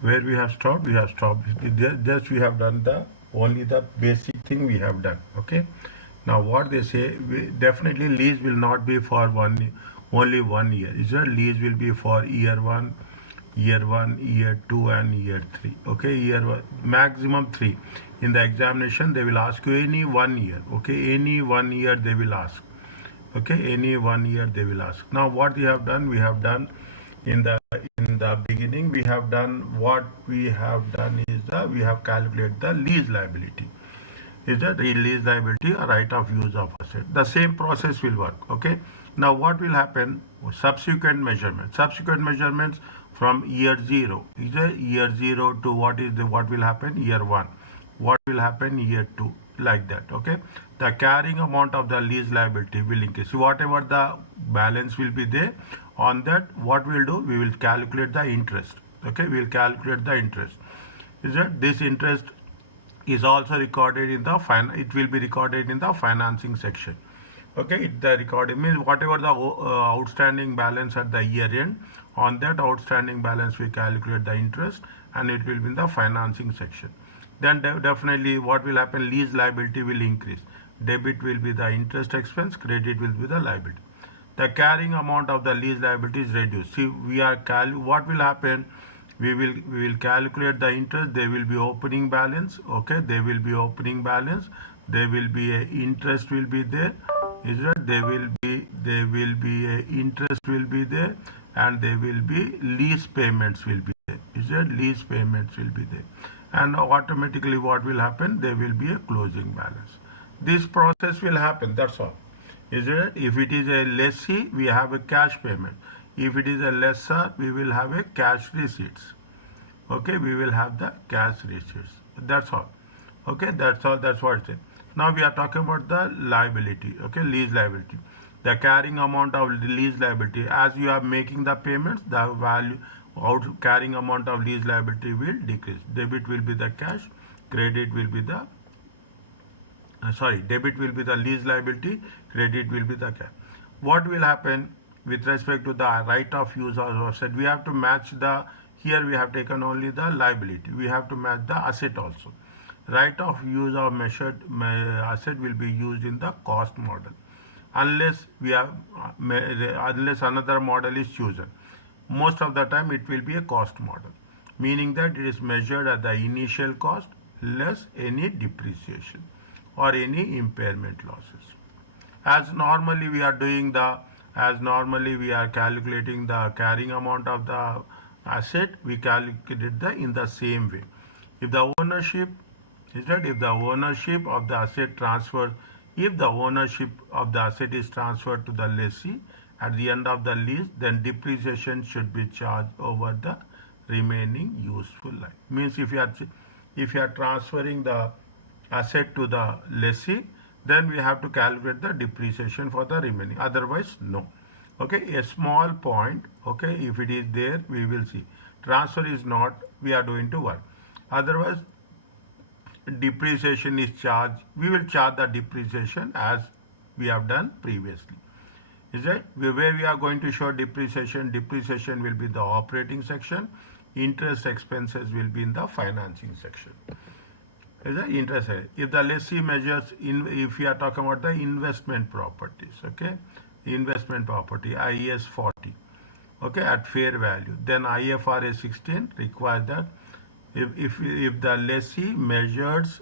Where we have stopped, we have stopped. Just we have done the only the basic thing we have done. Okay. Now what they say, definitely lease will not be for only 1 year. Is that lease will be for year one, year two, and year three. Okay, year one, maximum three. In the examination, they will ask you any 1 year. Okay, any 1 year they will ask. Okay, any 1 year they will ask. Now what we have done, we have done in the beginning, we have done what we have done is we have calculated the lease liability. Is that lease liability or right of use of asset? The same process will work. Okay. Now what will happen? Subsequent measurements from year zero. Is a year zero to what will happen? Year one. What will happen? Year two. Like that. Okay. The carrying amount of the lease liability will increase. So whatever the balance will be there, on that what we'll do, we will calculate the interest. Okay. We will calculate the interest. Is that this interest is also recorded in the it will be recorded in the financing section. Okay, the recording means whatever the outstanding balance at the year end, on that outstanding balance we calculate the interest, and it will be in the financing section. Then definitely what will happen, lease liability will increase. Debit will be the interest expense, credit will be the liability. The carrying amount of the lease liability is reduced. See, what will happen, we will calculate the interest. There will be opening balance. Okay, there will be opening balance. There will be a interest will be there. Is that there will be a interest will be there, and there will be lease payments will be there. Is that lease payments will be there, and automatically what will happen, there will be a closing balance. This process will happen. That's all. Is it? If it is a lessee, we have a cash payment. If it is a lessor, we will have a cash receipts. Okay, we will have the cash receipts. That's all. Okay, that's all. That's what it is. Now we are talking about the liability. Okay, lease liability. The carrying amount of lease liability. As you are making the payments, the value carrying amount of lease liability will decrease. Debit will be the cash. Credit will be the debit will be the lease liability. Credit will be the cash. What will happen with respect to the right of use or asset? We have to match the, here we have taken only the liability. We have to match the asset also. Right of use of measured asset will be used in the cost model, unless unless another model is chosen. Most of the time it will be a cost model, meaning that it is measured at the initial cost less any depreciation or any impairment losses. As normally we are calculating the carrying amount of the asset, we calculate in the same way. If the ownership is that if the ownership of the asset transfer, if the ownership of the asset is transferred to the lessee at the end of the lease, then depreciation should be charged over the remaining useful life. Means if you are transferring the asset to the lessee, then we have to calculate the depreciation for the remaining. Otherwise, no. Okay, a small point. Okay, if it is there, we will see. Transfer is not, we are doing to work. Otherwise, depreciation is charged. We will charge the depreciation as we have done previously. Is it? Where we are going to show depreciation will be the operating section. Interest expenses will be in the financing section. Is the interest rate. If the lessee measures if we are talking about the investment properties, okay, investment property IAS 40, okay, at fair value, then IFRS 16 requires that if the lessee measures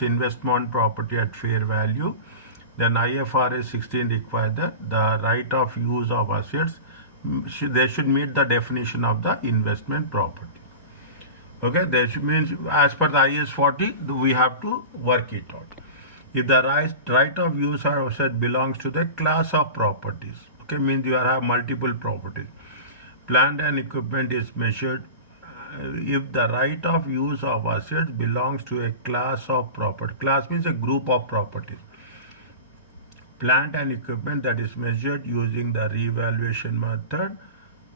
investment property at fair value, then IFRS 16 requires that the right of use of assets they should meet the definition of the investment property. Okay, that means as per the IAS 40, we have to work it out. If the right of use or asset belongs to the class of properties, okay, means you have multiple properties. Plant and equipment is measured if the right of use of assets belongs to a class of property. Class means a group of properties. Plant and equipment that is measured using the revaluation method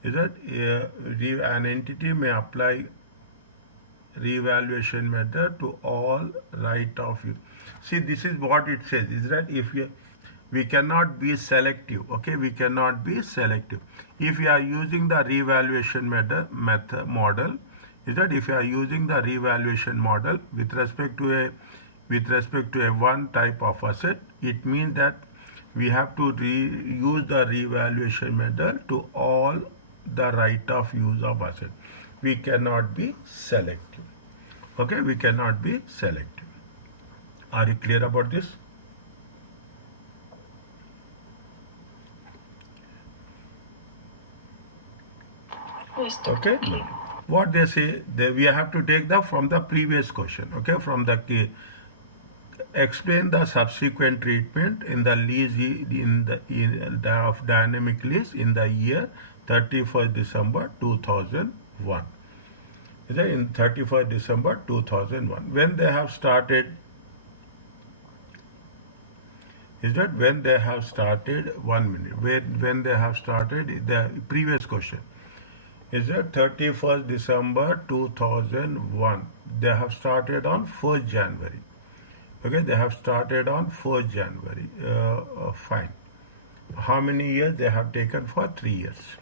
is that an entity may apply revaluation method to all right of use. See, this is what it says, is that if we cannot be selective. Okay, we cannot be selective. If we are using the revaluation model, is that if you are using the revaluation model with respect to a one type of asset, it means that we have to use the revaluation method to all the right of use of asset. We cannot be selective. Okay, we cannot be selective. Are you clear about this? Yes, okay. What they say, we have to take the from the previous question. Okay, from the key. Explain the subsequent treatment in the lease of dynamic lease in the year 31st December 2001. In 31st December 2001, when they have started, when they have started, 1 minute, when they have started the previous question, 31st December 2001, they have started on 1st January. Okay, they have started on 1st January. Fine. How many years they have taken? For 3 years.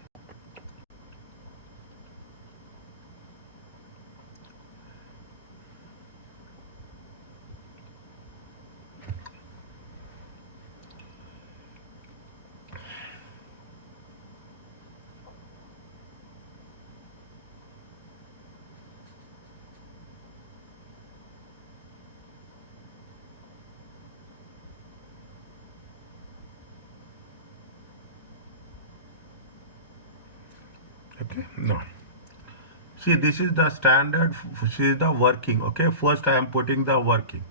Okay, no. See, this is the standard, this is the working. Okay, first I am putting the working.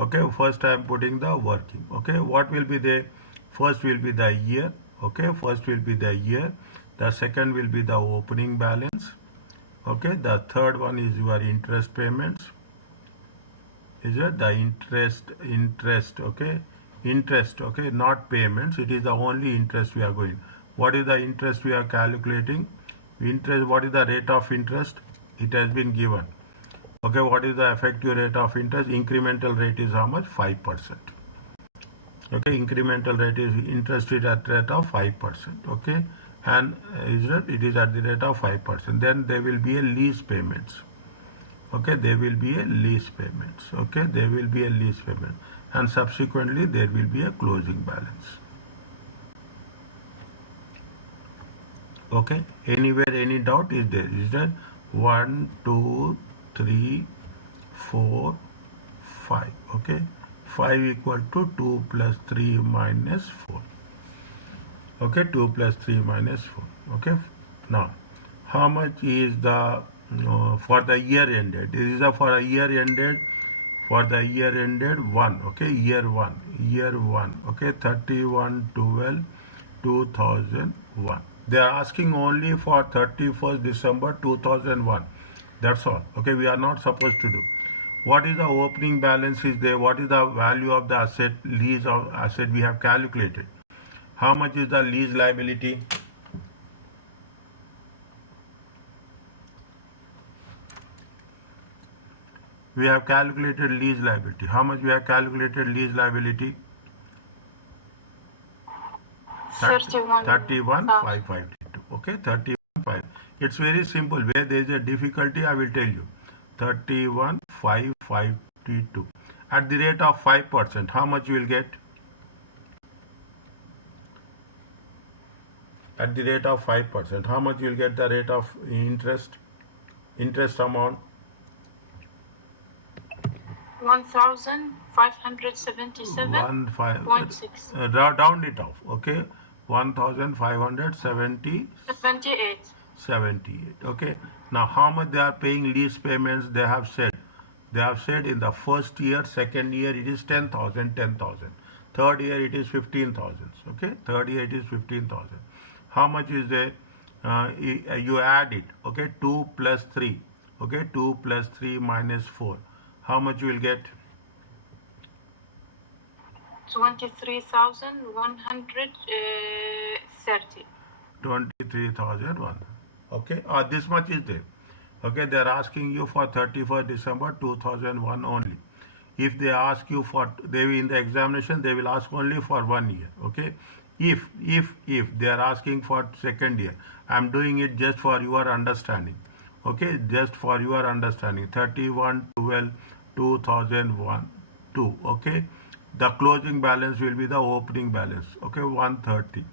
Okay, first I am putting the working. Okay, what will be the first will be the year. Okay, first will be the year. The second will be the opening balance. Okay, the third one is your interest payments. Is it the interest? Okay, interest. Okay, not payments. It is the only interest we are going. What is the interest we are calculating? Interest, what is the rate of interest? It has been given. Okay, what is the effective rate of interest? Incremental rate is how much? 5%. Okay, incremental rate is interest is at rate of 5%. Okay, and it is at the rate of 5%. Then there will be a lease payments. Okay, there will be a lease payments. Okay, there will be a lease payment, and subsequently there will be a closing balance. Okay, anywhere any doubt is there? Is that 1, 2, 3, 4, 5? Okay, 5 equal to 2 plus 3 minus 4. Okay, 2 plus 3 minus 4. Okay, now how much is the for the year ended? This is for a year ended. For the year ended 1. Okay, year 1. Okay, 31/12/2001. They are asking only for 31st December 2001. That's all. Okay, we are not supposed to do. What is the opening balance is there? What is the value of the asset, lease of asset we have calculated? How much is the lease liability? We have calculated lease liability. How much we have calculated lease liability? 31,552. Okay, 31,5. It's very simple. Where there is a difficulty, I will tell you. 31,552. At the rate of 5%, how much you will get? At the rate of 5%, how much you will get the rate of interest? Interest amount? 1,577.6. Round it off. Okay, 1,578. Okay, now how much they are paying lease payments? They have said in the first year, second year it is 10,000. Third year it is 15,000. Okay, third year it is 15,000. How much is there? You add it. Okay, 2 plus 3. Okay, 2 plus 3 minus 4. How much you will get? 23,130. 23,001. Okay, this much is there. Okay, they are asking you for 31st December 2001 only. If they ask you for, they will, in the examination they will ask only for 1 year. Okay, if they are asking for second year, I'm doing it just for your understanding. Okay, just for your understanding. 31/12/2001 2. Okay, the closing balance will be the opening balance. Okay, 130.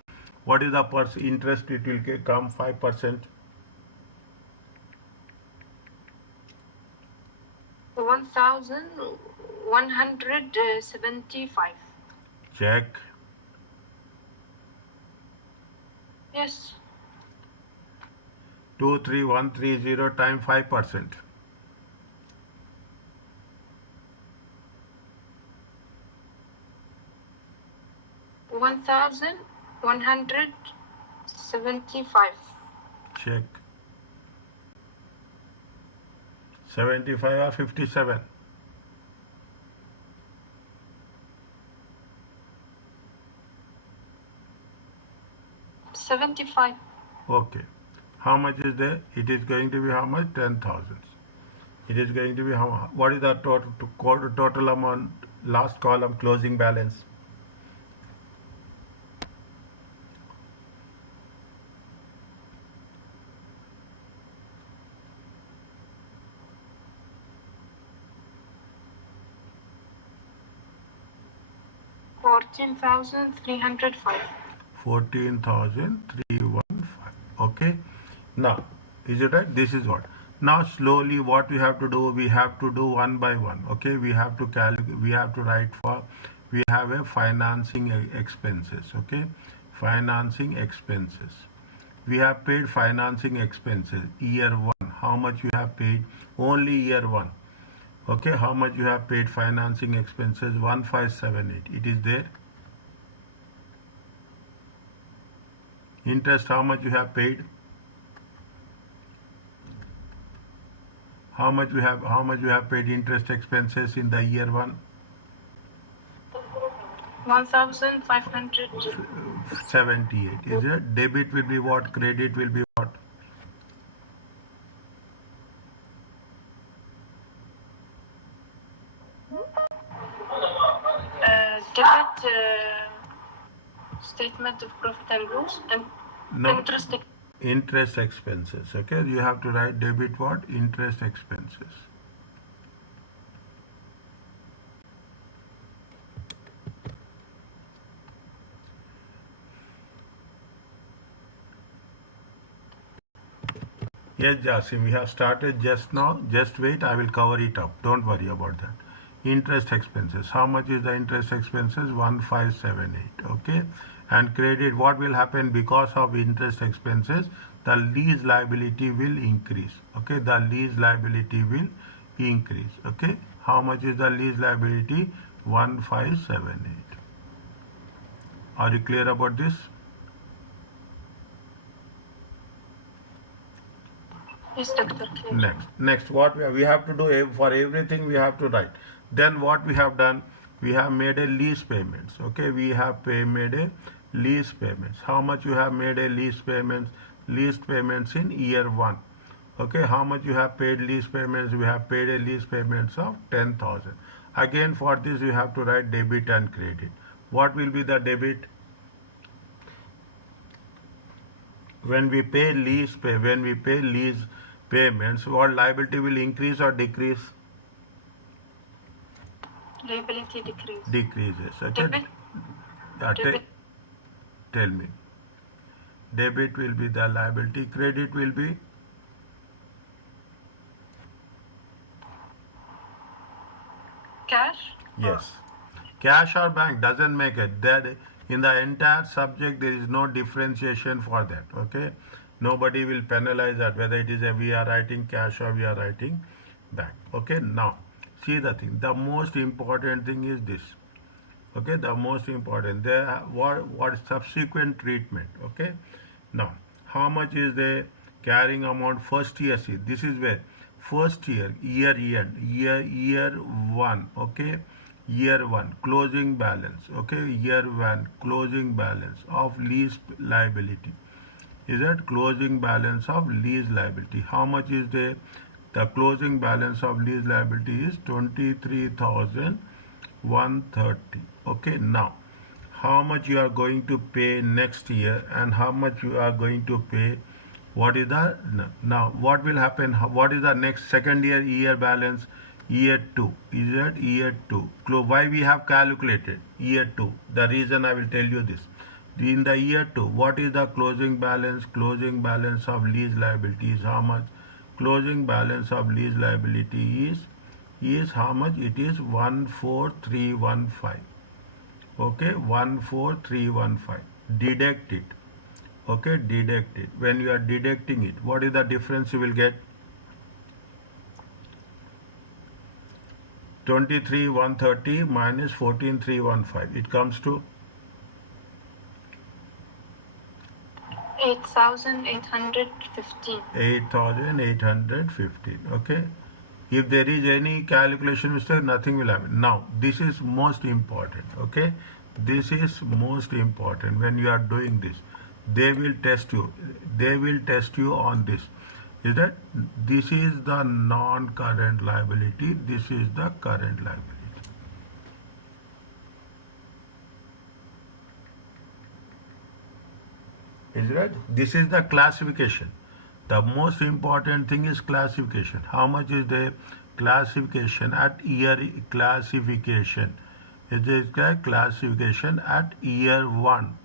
What is the interest? It will come 5%. 1,175. Check. Yes. 23130 times 5%. 1,175. Check. 75 or 57? 75. Okay. How much is there? It is going to be how much? 10,000. It is going to be how much? What is the total amount? Last column, closing balance. $14,305. 14,315. Okay. Now, is it right? This is what. Now, slowly, what we have to do? We have to do one by one. Okay. We have to calculate. We have to write for. We have a financing expenses. Okay. Financing expenses. We have paid financing expenses year one. How much you have paid? Only year one. Okay. How much you have paid financing expenses? 1578. It is there. Interest, how much you have paid? How much you have paid interest expenses in the year one? 1,578. Is it? Debit will be what? Credit will be what? Debit statement of profit and loss and No. interest. Interest expenses. Okay, you have to write debit what? Interest expenses. Yes, Jasim, we have started just now. Just wait, I will cover it up. Don't worry about that. Interest expenses. How much is the interest expenses? 1578. Okay. And credit, what will happen because of interest expenses? The lease liability will increase. Okay. The lease liability will increase. Okay. How much is the lease liability? 1578. Are you clear about this? Yes, Doctor. Next, what we have to do for everything we have to write. Then what we have done? We have made a lease payments. Okay, we have made a lease payments. How much you have made a lease payments? Lease payments in year one. Okay, how much you have paid lease payments? We have paid a lease payments of 10,000. Again, for this you have to write debit and credit. What will be the debit? When we pay lease payments, what liability will increase or decrease? Liability decrease. Decreases. Okay. Debit. Tell me. Debit will be the liability. Credit will be Cash. yes. Cash or bank doesn't make it. That in the entire subject there is no differentiation for that. Okay. Nobody will penalize that whether it is we are writing cash or we are writing bank. Okay. Now see the thing. The most important thing is this. Okay. The most important. There what subsequent treatment. Okay. Now how much is the carrying amount first year? See, this is where first year year one. Okay. Year one closing balance. Okay. Year one closing balance of lease liability. Is that closing balance of lease liability? How much is the The closing balance of lease liability is 23,130. Okay, now how much you are going to pay next year and how much you are going to pay. What is the now what will happen? What is the next second year balance? Year 2. Is it year 2? Why we have calculated year 2? The reason I will tell you this. In the year 2, what is the closing balance? Closing balance of lease liability is how much? Closing balance of lease liability is how much? It is 14315. Okay, 14315. Deduct it. Okay, deduct it. When you are deducting it, what is the difference you will get? 23,130 minus 14,315. It comes to 8,815. 8,815. Okay. If there is any calculation mistake, nothing will happen. Now, this is most important. Okay. This is most important when you are doing this. They will test you. They will test you on this. Is that this is the non-current liability. This is the current liability. Is right? This is the classification. The most important thing is classification. How much is the classification at year classification? It is classification at year 1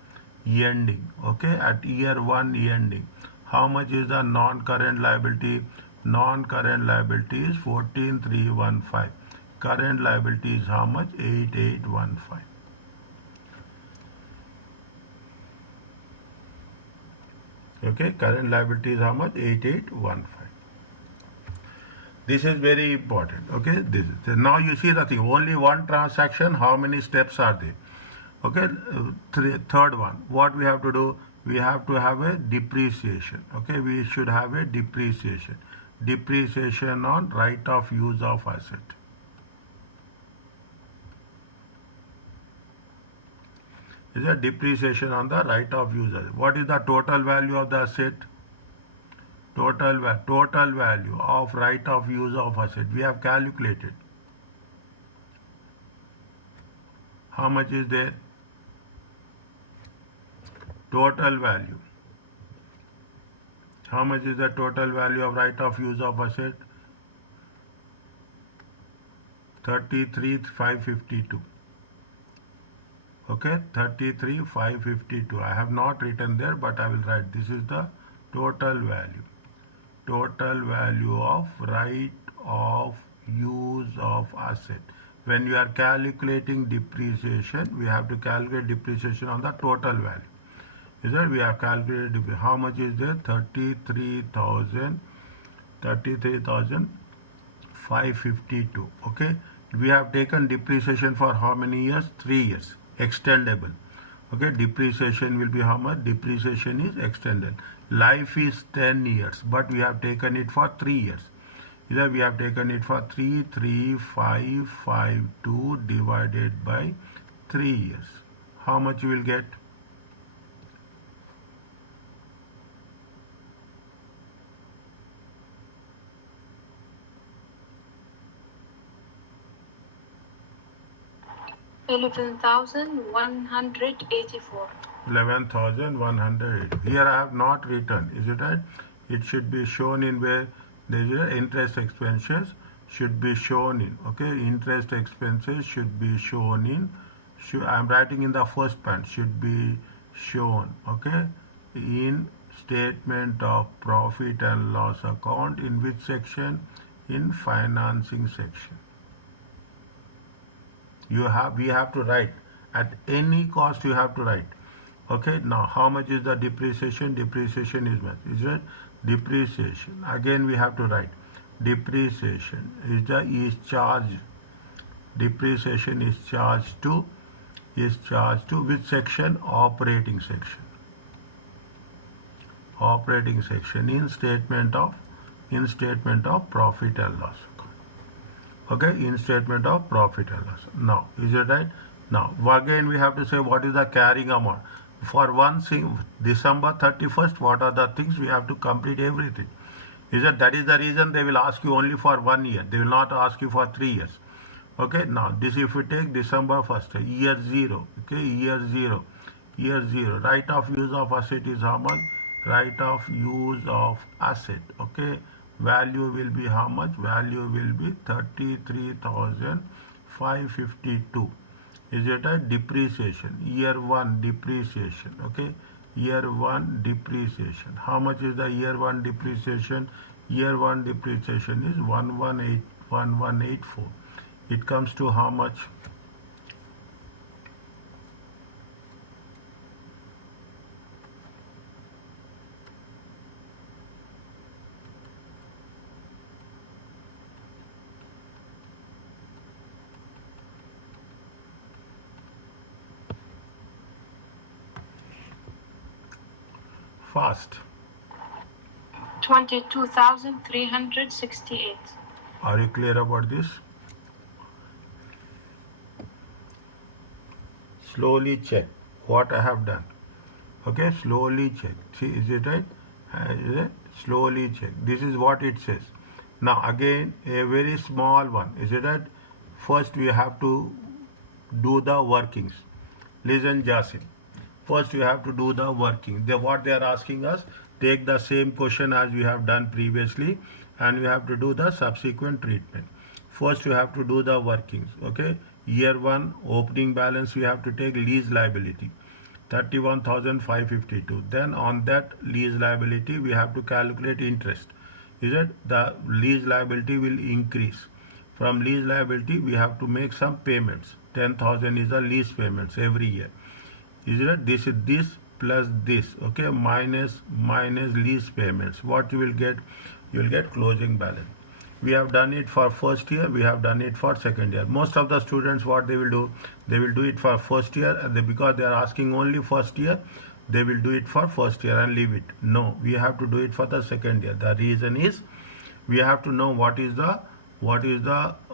ending. Okay, at year 1 ending. How much is the non-current liability? Non-current liability is 14,315. Current liability is how much? 8,815. Okay, current liability is how much? 8,815. This is very important. Okay, this is now you see the thing. Only one transaction. How many steps are there? Okay, third one. What we have to do? We have to have a depreciation. Okay, we should have a depreciation. Depreciation on right of use of asset. Is a depreciation on the right of use asset. What is the total value of the asset? Total value of right of use of asset. We have calculated. How much is there? Total value. How much is the total value of right of use of asset? 33,552. Okay, 33,552. I have not written there, but I will write. This is the total value. Total value of right of use of asset. When you are calculating depreciation, we have to calculate depreciation on the total value. Is that we have calculated how much is there? 33,552. Okay, we have taken depreciation for how many years? 3 years. Extendable. Okay, depreciation will be how much? Depreciation is extended. Life is 10 years, but we have taken it for 3 years. Either we have taken it for 33552 divided by 3 years. How much you will get? $11,184. 11,180. Here I have not written. Is it right? It should be shown in where there is interest expenses should be shown in. Okay, interest expenses should be shown in. I am writing in the first part. Should be shown. Okay, in statement of profit and loss account. In which section? In financing section. We have to write at any cost. You have to write. Okay, now how much is the depreciation? Depreciation is what? Is it depreciation? Again we have to write. Depreciation is charged. Depreciation is charged to which section? Operating section. Operating section in statement of profit and loss. Okay, in statement of profit and loss. Now, is it right? Now, again we have to say what is the carrying amount. For one thing, December 31st, what are the things? We have to complete everything. That is the reason they will ask you only for 1 year. They will not ask you for 3 years. Okay, now this if we take December 1st, year 0, okay, year 0, right of use of asset is how much? Right of use of asset, okay, value will be how much? Value will be 33,552. Is it a depreciation? Year 1 depreciation, okay, year 1 depreciation. How much is the year 1 depreciation? Year 1 depreciation is 1184. It comes to how much? Fast. 22,368. Are you clear about this? Slowly check what I have done. Okay, slowly check. See, is it right? Is it? Slowly check. This is what it says. Now again, a very small one. Is it right? First we have to do the workings. Listen, Jasim. First we have to do the working. What they are asking us, take the same question as we have done previously, and we have to do the subsequent treatment. First we have to do the workings. Okay, year 1 opening balance we have to take lease liability 31,552. Then on that lease liability we have to calculate interest. Is it? The lease liability will increase. From lease liability we have to make some payments. 10,000 is the lease payments every year. Is it? This is this plus this, okay, minus lease payments. What you will get? You will get closing balance. We have done it for first year, we have done it for second year. Most of the students, what they will do, they will do it for first year, and because they are asking only first year, they will do it for first year and leave it. No, we have to do it for the second year. The reason is we have to know what is the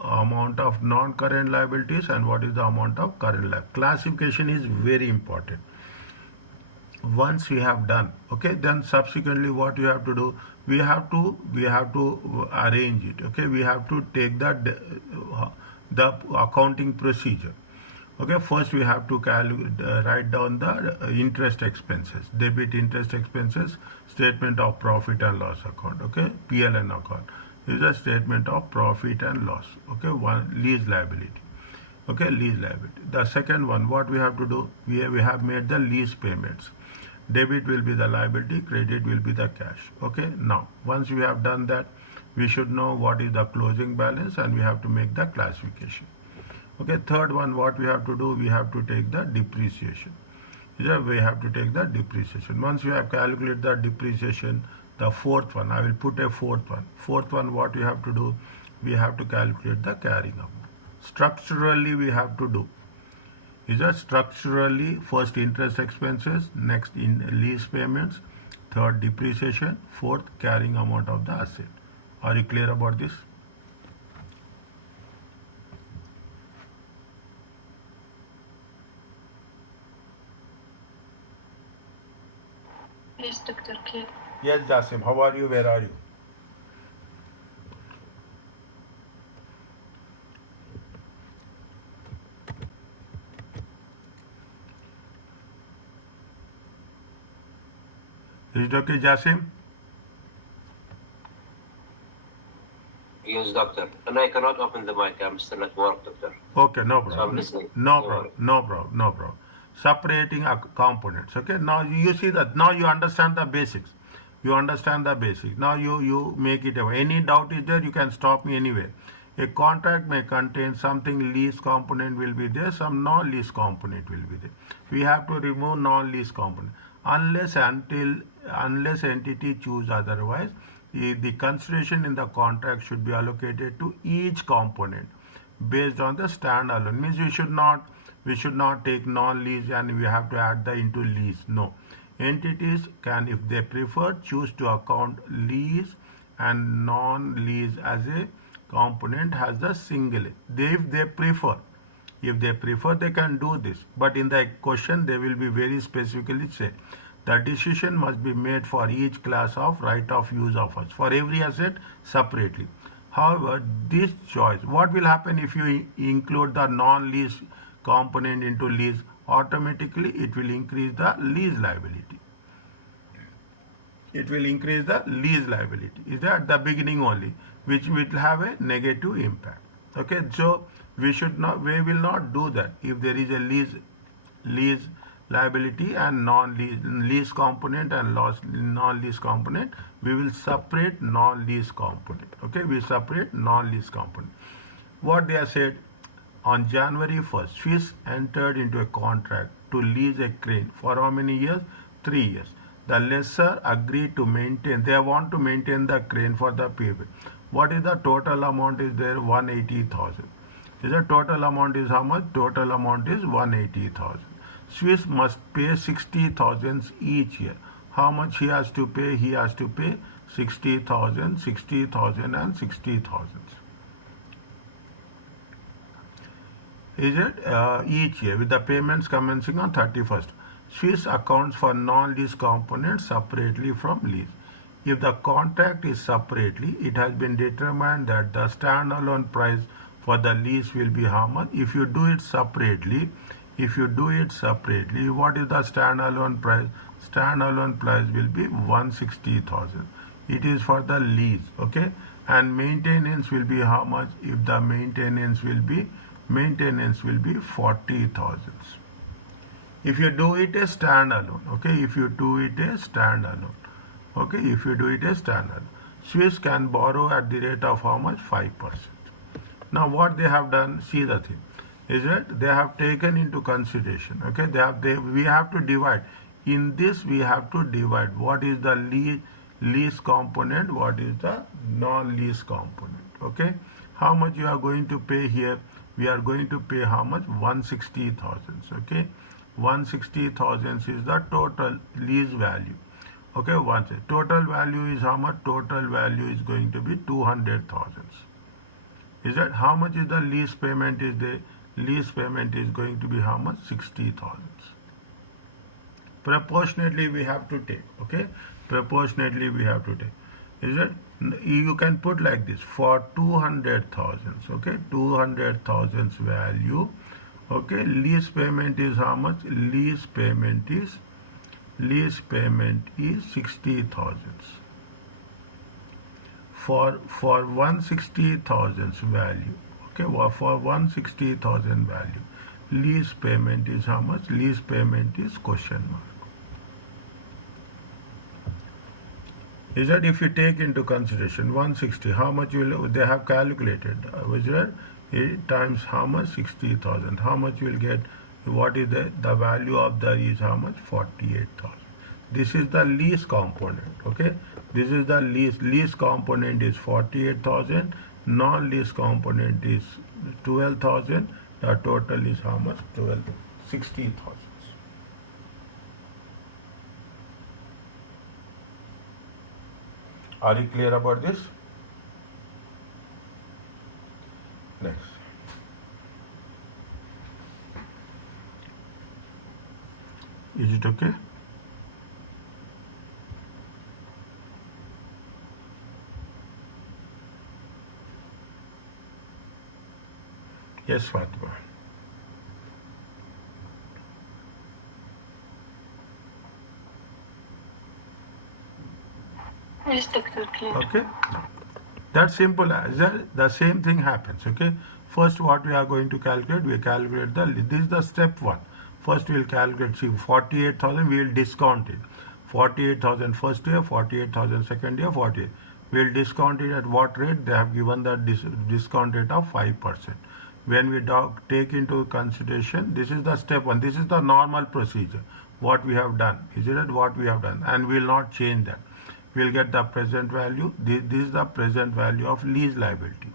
amount of non-current liabilities and what is the amount of current liabilities. Classification is very important. Once we have done, okay, then subsequently what we have to do, we have to arrange it. Okay, we have to take the accounting procedure. Okay, first we have to write down the interest expenses, debit interest expenses, statement of profit and loss account. Okay, PLN account is a statement of profit and loss. Okay, one lease liability. Okay, lease liability. The second one, what we have to do, we have made the lease payments. Debit will be the liability, credit will be the cash. Okay, now once we have done that, we should know what is the closing balance and we have to make the classification. Okay, third one, what we have to do, we have to take the depreciation. Here we have to take the depreciation. Once we have calculated the depreciation, the fourth one, I will put a fourth one. Fourth one, what we have to do, we have to calculate the carrying amount. Structurally we have to do. Is that structurally, first interest expenses, next in lease payments, third depreciation, fourth carrying amount of the asset. Are you clear about this? Yes, Dr. K. Yes, Jasim. How are you? Where are you? Is it okay, Jasim? Yes, doctor. And I cannot open the mic. I'm still at work, doctor. Okay, no problem. So I'm listening. No problem. Separating components. Okay, now you see that. Now you understand the basics. Now you make it away. Any doubt is there, you can stop me anywhere. A contract may contain something lease component will be there, some non-lease component will be there. We have to remove non-lease component. Unless entity choose otherwise, the consideration in the contract should be allocated to each component based on the standalone. Means we should not take non-lease and we have to add the into lease. No. Entities can, if they prefer, choose to account lease and non-lease as a component has the single. If they prefer, they can do this. But in the question, they will be very specifically say The decision must be made for each class of right of use of us, for every asset separately. However, this choice, what will happen if you include the non-lease component into lease? Automatically, it will increase the lease liability. It will increase the lease liability. Is that at the beginning only, which will have a negative impact. Okay, so we will not do that. If there is a lease liability and non-lease component and non-lease component, we will separate non-lease component. Okay, we separate non-lease component. What they have said, on January 1st, Swiss entered into a contract to lease a crane for how many years? 3 years. The lessor agreed to maintain, they want to maintain the crane for the period. What is the total amount is there? 180,000. Is the total amount is how much? Total amount is 180,000. Swiss must pay 60,000 each year. How much he has to pay? He has to pay 60,000, 60,000 and 60,000. Is it each year with the payments commencing on 31st. Swiss accounts for non-lease components separately from lease. If the contract is separately, it has been determined that the standalone price for the lease will be how much? If you do it separately, what is the standalone price? Standalone price will be 160,000. It is for the lease, okay? And maintenance will be how much? If the maintenance will be 40,000. If you do it a standalone, okay? If you do it a standalone, Swiss can borrow at the rate of how much? 5%. Now what they have done, see the thing, is that they have taken into consideration, okay? We have to divide. In this we have to divide what is the lease component, what is the non-lease component, okay? How much you are going to pay here? We are going to pay how much? 160,000, okay? 160,000 is the total lease value. Okay, once total value is how much? Total value is going to be 200,000. Is that how much is the lease payment? Is the lease payment is going to be how much? 60,000. Proportionately we have to take. Okay, proportionately we have to take. Is it? You can put like this for 200,000. Okay, 200,000 value. Okay, lease payment is how much? Lease payment is 60,000. For 160,000 value, okay, for 160,000 value, lease payment is how much? Lease payment is question mark. Is that if you take into consideration 160, how much will they have calculated? Is that 8 times how much? 60,000. How much you will get? What is the value of the is how much? 48,000. This is the lease component. Okay, this is the lease component is 48,000. Non-lease component is 12,000. The total is how much? 60,000. Are you clear about this? Next. Is it okay? Yes, Fatima. Yes, Doctor, clear. Okay. That's simple. The same thing happens. Okay. First, what we are going to calculate? We calculate this is the step 1. First, we will calculate. See, 48,000. We will discount it. 48,000 first year, 48,000 second year, 48. We will discount it at what rate? They have given the discount rate of 5%. When we take into consideration, this is the step 1. This is the normal procedure. What we have done. Is it what we have done? And we will not change that. We will get the present value. This is the present value of lease liability.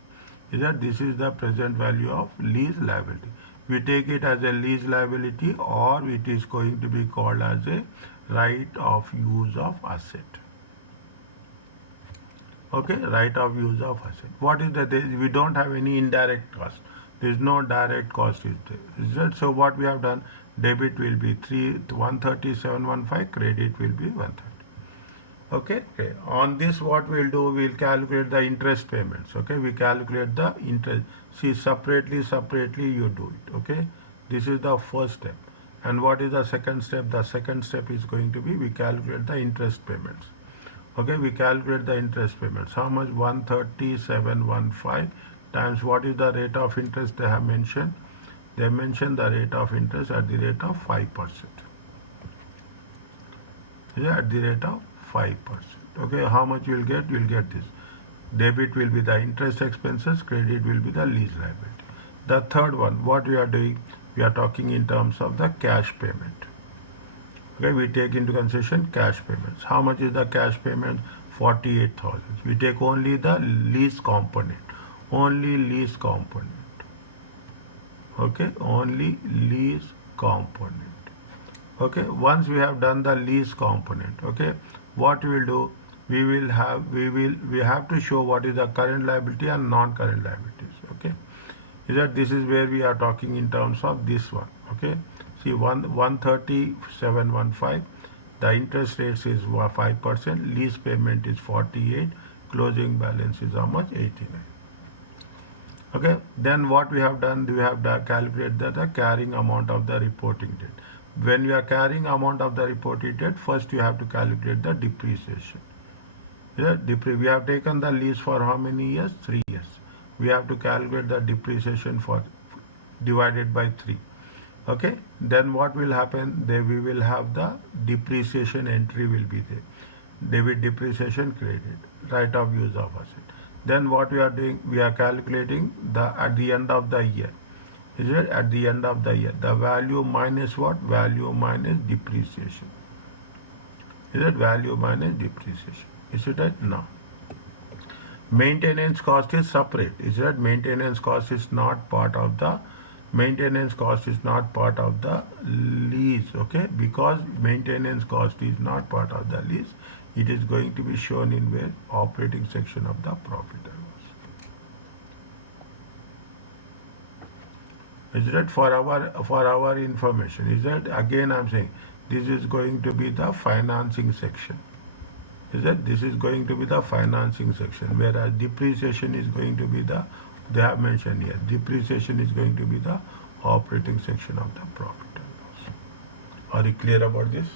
Is that this is the present value of lease liability. We take it as a lease liability, or it is going to be called as a right of use of asset. Okay, right of use of asset. What is that? We don't have any indirect cost. There is no direct cost. Is that? So what we have done? Debit will be 137.15, credit will be 130. Okay, okay. On this, what we'll do, we'll calculate the interest payments. Okay, we calculate the interest. See, separately you do it. Okay, this is the first step. And what is the second step? The second step is going to be we calculate the interest payments. Okay, we calculate the interest payments. How much? 137.15 times what is the rate of interest they have mentioned? They mentioned the rate of interest at the rate of 5%. Yeah, at the rate of 5%. Okay, how much you will get? You will get this. Debit will be the interest expenses, credit will be the lease liability. The third one, what we are doing? We are talking in terms of the cash payment. Okay, we take into consideration cash payments. How much is the cash payment? 48,000. We take only the lease component. Only lease component. Okay, only lease component. Okay, once we have done the lease component, okay, what we will do, we have to show what is the current liability and non-current liabilities. Okay, is that this is where we are talking in terms of this one. Okay, see 137.15, the interest rate is 5%, lease payment is 48, closing balance is how much? 89. Okay, then what we have done, we have calculated the carrying amount of the reporting date. When you are carrying amount of the reporting date, first you have to calculate the depreciation. Yeah, we have taken the lease for how many years? 3 years. We have to calculate the depreciation for divided by 3. Okay, then what will happen? There we will have the depreciation entry will be there. Debit depreciation credit, right of use of asset. Then what we are doing? We are calculating the at the end of the year. Is it at the end of the year? The value minus what? Value minus depreciation. Is it value minus depreciation? Is it right? No. Maintenance cost is separate. Is it? Maintenance cost is not part of the lease. Okay, because maintenance cost is not part of the lease, it is going to be shown in where? Operating section of the profit and loss. Is that for our information? Is that again I'm saying this is going to be the financing section. Is that this is going to be the financing section, whereas depreciation is going to be the, they have mentioned here, depreciation is going to be the operating section of the profit and loss. Are you clear about this?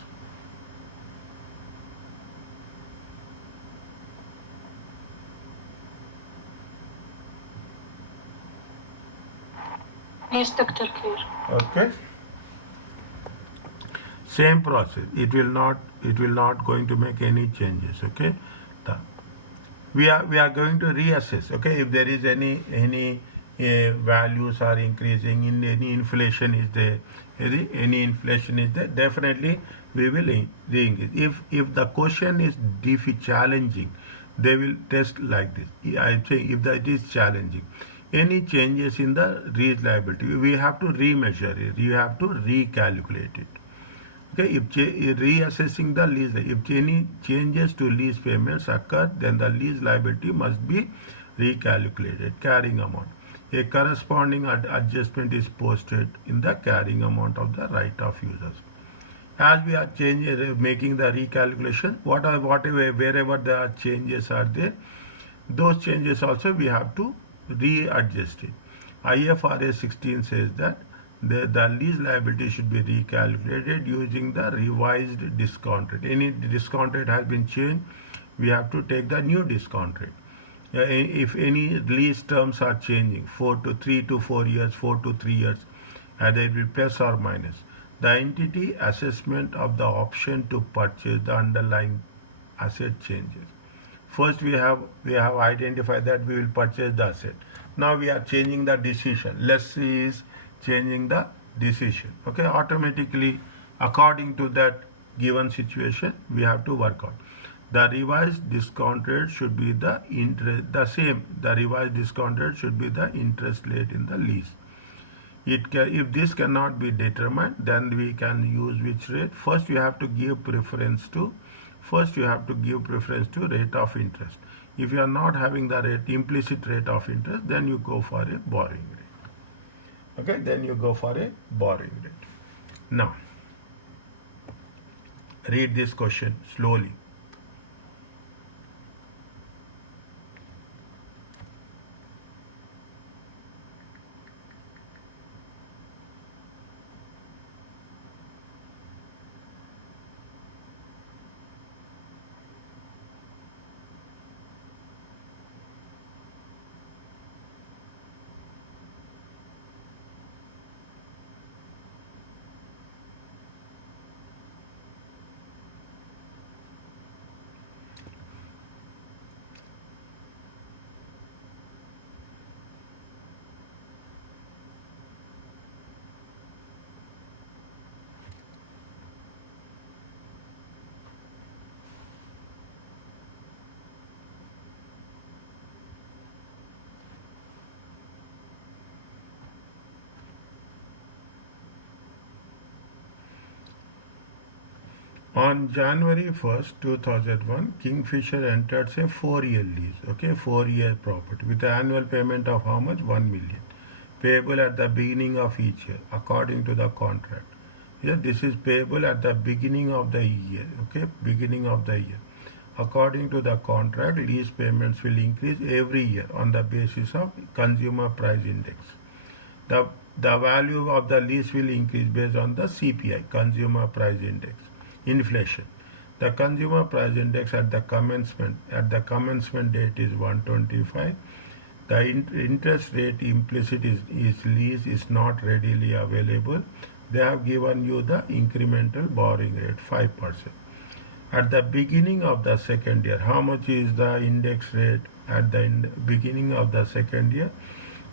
Yes, Dr. Clear. Okay. Same process. It will not going to make any changes. Okay. We are going to reassess. Okay, if there is any values are increasing, in any inflation is there, definitely we will re-engage. If the question is challenging, they will test like this. I say if that is challenging, any changes in the lease liability, we have to remeasure it. You have to recalculate it. Okay, if reassessing the lease, if any changes to lease payments occur, then the lease liability must be recalculated, carrying amount. A corresponding adjustment is posted in the carrying amount of the right of users. As we are making the recalculation, wherever the changes are there, those changes also we have to readjust it. IFRS 16 says that the lease liability should be recalculated using the revised discount rate. Any discount rate has been changed, we have to take the new discount rate. If any lease terms are changing, 3 to 4 years, 4 to 3 years, either it will plus or minus. The entity assessment of the option to purchase the underlying asset changes. First we have identified that we will purchase the asset. Now we are changing the decision. Lessee is changing the decision. Okay, automatically according to that given situation we have to work out. The revised discount rate should be the revised discount rate should be the interest rate in the lease. If this cannot be determined, then we can use which rate? First you have to give preference to rate of interest. If you are not having the implicit rate of interest, then you go for a borrowing rate. Okay, then you go for a borrowing rate. Now read this question slowly. On January 1st, 2001, Kingfisher entered a 4-year lease, okay, 4-year property with an annual payment of how much? 1 million, payable at the beginning of each year according to the contract. Here, this is payable at the beginning of the year, okay, beginning of the year. According to the contract, lease payments will increase every year on the basis of consumer price index. The value of the lease will increase based on the CPI, consumer price index, inflation. The consumer price index at the commencement date is 125. The interest rate implicit is lease is not readily available. They have given you the incremental borrowing rate 5%. At the beginning of the second year, how much is the index rate? At the beginning of the second year,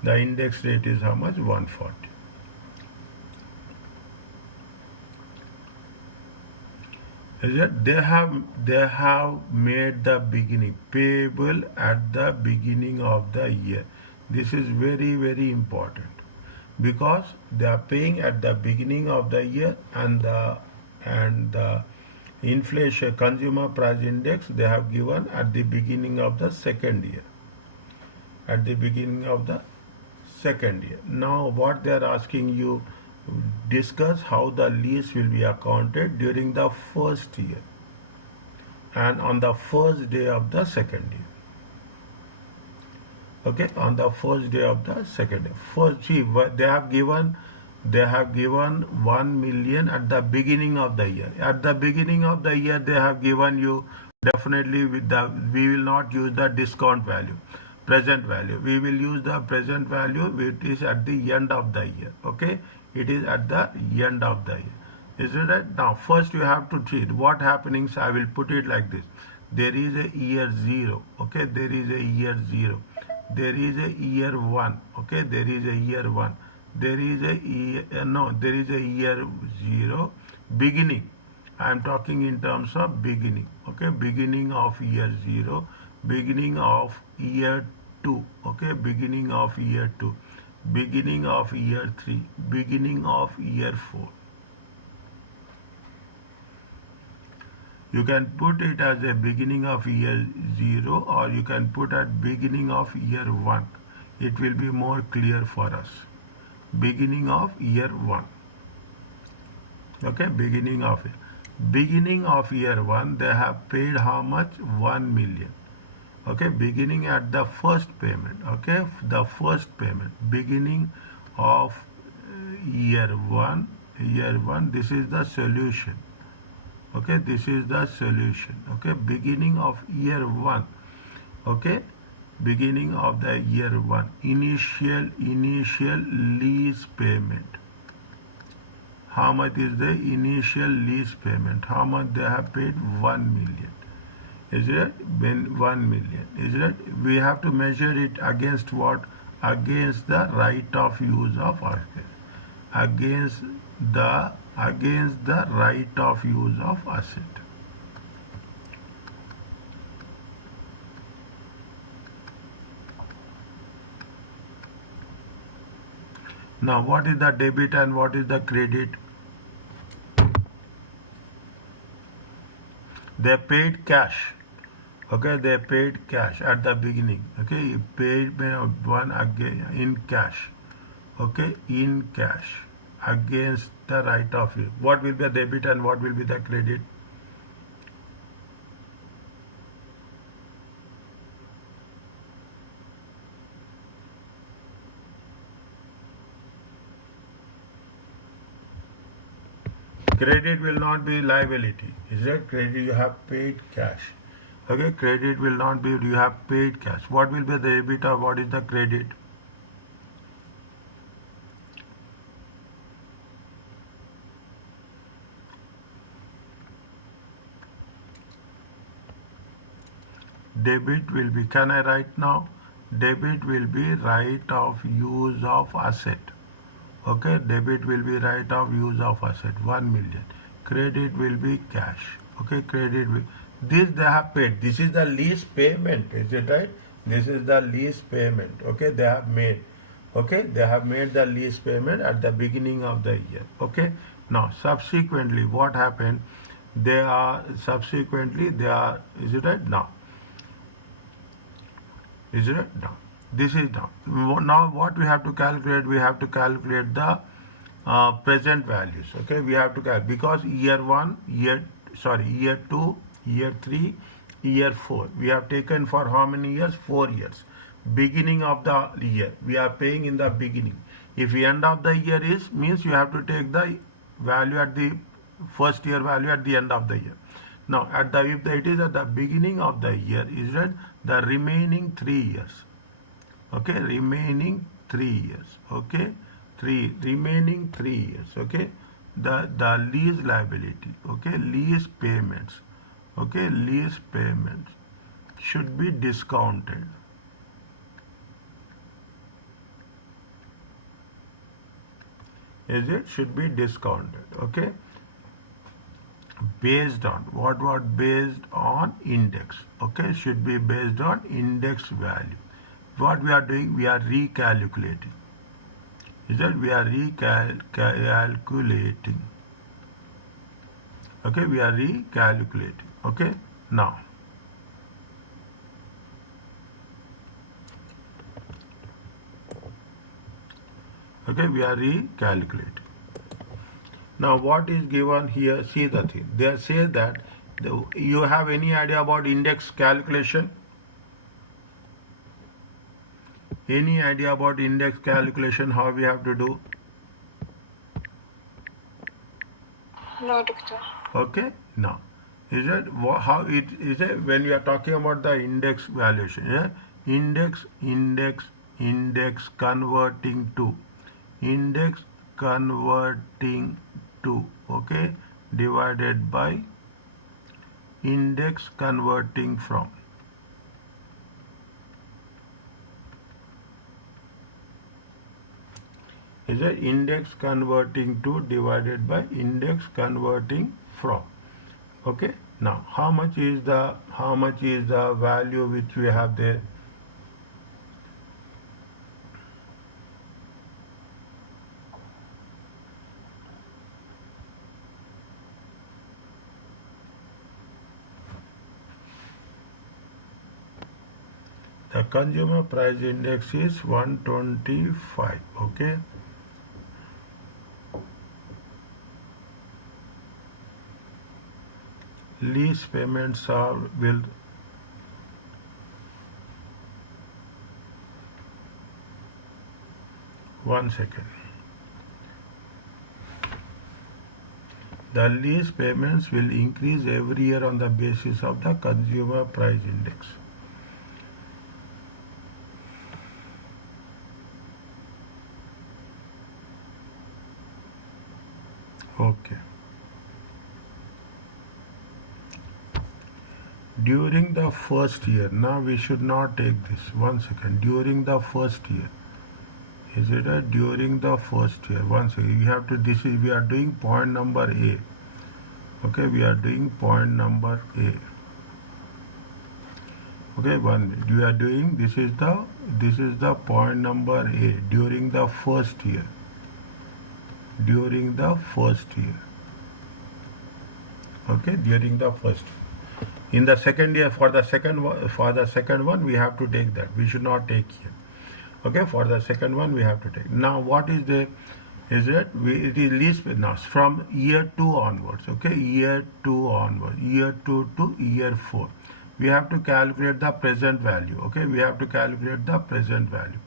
the index rate is how much? 140. Is it? They have made the beginning payable at the beginning of the year. This is very, very important because they are paying at the beginning of the year, and the inflation consumer price index they have given at the beginning of the second year. At the beginning of the second year. Now what they are asking you, discuss how the lease will be accounted during the first year and on the first day of the second year. Okay, on the first day of the second year. First, see, they have given 1 million at the beginning of the year. At the beginning of the year, they have given you definitely we will not use the discount value, present value. We will use the present value which is at the end of the year. Okay, it is at the end of the year. Is it right? Now, first you have to treat what happenings. I will put it like this. There is a year 0. Okay, there is a year 0. There is a year 1. Okay, there is a year 1. There is a year, there is a year 0. Beginning. I am talking in terms of beginning. Okay, beginning of year 0. Beginning of year 2. Okay, beginning of year 2. Beginning of year 3. Beginning of year 4. You can put it as a beginning of year 0, or you can put at beginning of year 1. It will be more clear for us. Beginning of year 1. Okay, beginning of year 1, they have paid how much? 1 million. Okay, beginning at the first payment. Okay, the first payment. Beginning of year 1. This is the solution. Okay, this is the solution. Okay, beginning of year 1. Okay, beginning of the year 1. Initial lease payment. How much is the initial lease payment? How much they have paid? 1 million. Is it? 1 million. Is it? We have to measure it against what? Against the right of use of asset. Against the right of use of asset. Now, what is the debit and what is the credit? They paid cash. Okay, they paid cash at the beginning. Okay, you paid one again in cash. Okay, in cash against the write-off. What will be the debit and what will be the credit? Credit will not be liability. Is that credit? You have paid cash. Okay, credit will not be, you have paid cash. What will be the debit or what is the credit? Debit will be, can I write now? Debit will be right of use of asset. Okay, debit will be right of use of asset, 1 million. Credit will be cash. Okay, credit will, this they have paid. This is the lease payment, is it right? This is the lease payment. Okay, they have made. Okay, they have made the lease payment at the beginning of the year. Okay, now subsequently what happened? They are, subsequently they are, is it right? Now. Is it now? This is now. Now what we have to calculate? We have to calculate the present values. Okay, we have to calculate because year 1, year 2, year 3, year 4. We have taken for how many years? 4 years. Beginning of the year. We are paying in the beginning. If the end of the year is, means you have to take the value at the first year value at the end of the year. Now, at the, if it is at the beginning of the year, is that the remaining 3 years. Okay, remaining 3 years. Okay, remaining 3 years. Okay, the lease liability. Okay, lease payments. Okay, lease payments should be discounted. Is it? Should be discounted. Okay. Based on what based on index. Okay, should be based on index value. What we are doing, we are recalculating. Is that we are recalculating. Okay, we are recalculating. Okay, now okay, we are recalculating. Now what is given here? See the thing. They say that you have any idea about index calculation? Any idea about index calculation? How we have to do? No, doctor. Okay. Now, is it how it is it when we are talking about the index valuation? Yeah, index converting to index converting to, okay, divided by index converting from. Is it index converting to divided by index converting from? Okay. Now, how much is the value which we have there? The consumer price index is 125. Okay. Lease payments are will one second. The lease payments will increase every year on the basis of the consumer price index. Okay. During the first year, now we should not take this. 1 second. During the first year, is it a during the first year? 1 second. We have to. This is we are doing point number A. Okay, we are doing point number A. Okay, one. We are doing this is the point number A during the first year. During the first year. Okay, during the first year. In the second year, for the second one, we have to take that. We should not take here. Okay, for the second one, we have to take. Now, what is the Is it? It is lease now from year 2 onwards. Okay, year 2 onwards, year 2 to year 4. We have to calculate the present value. Okay, we have to calculate the present value.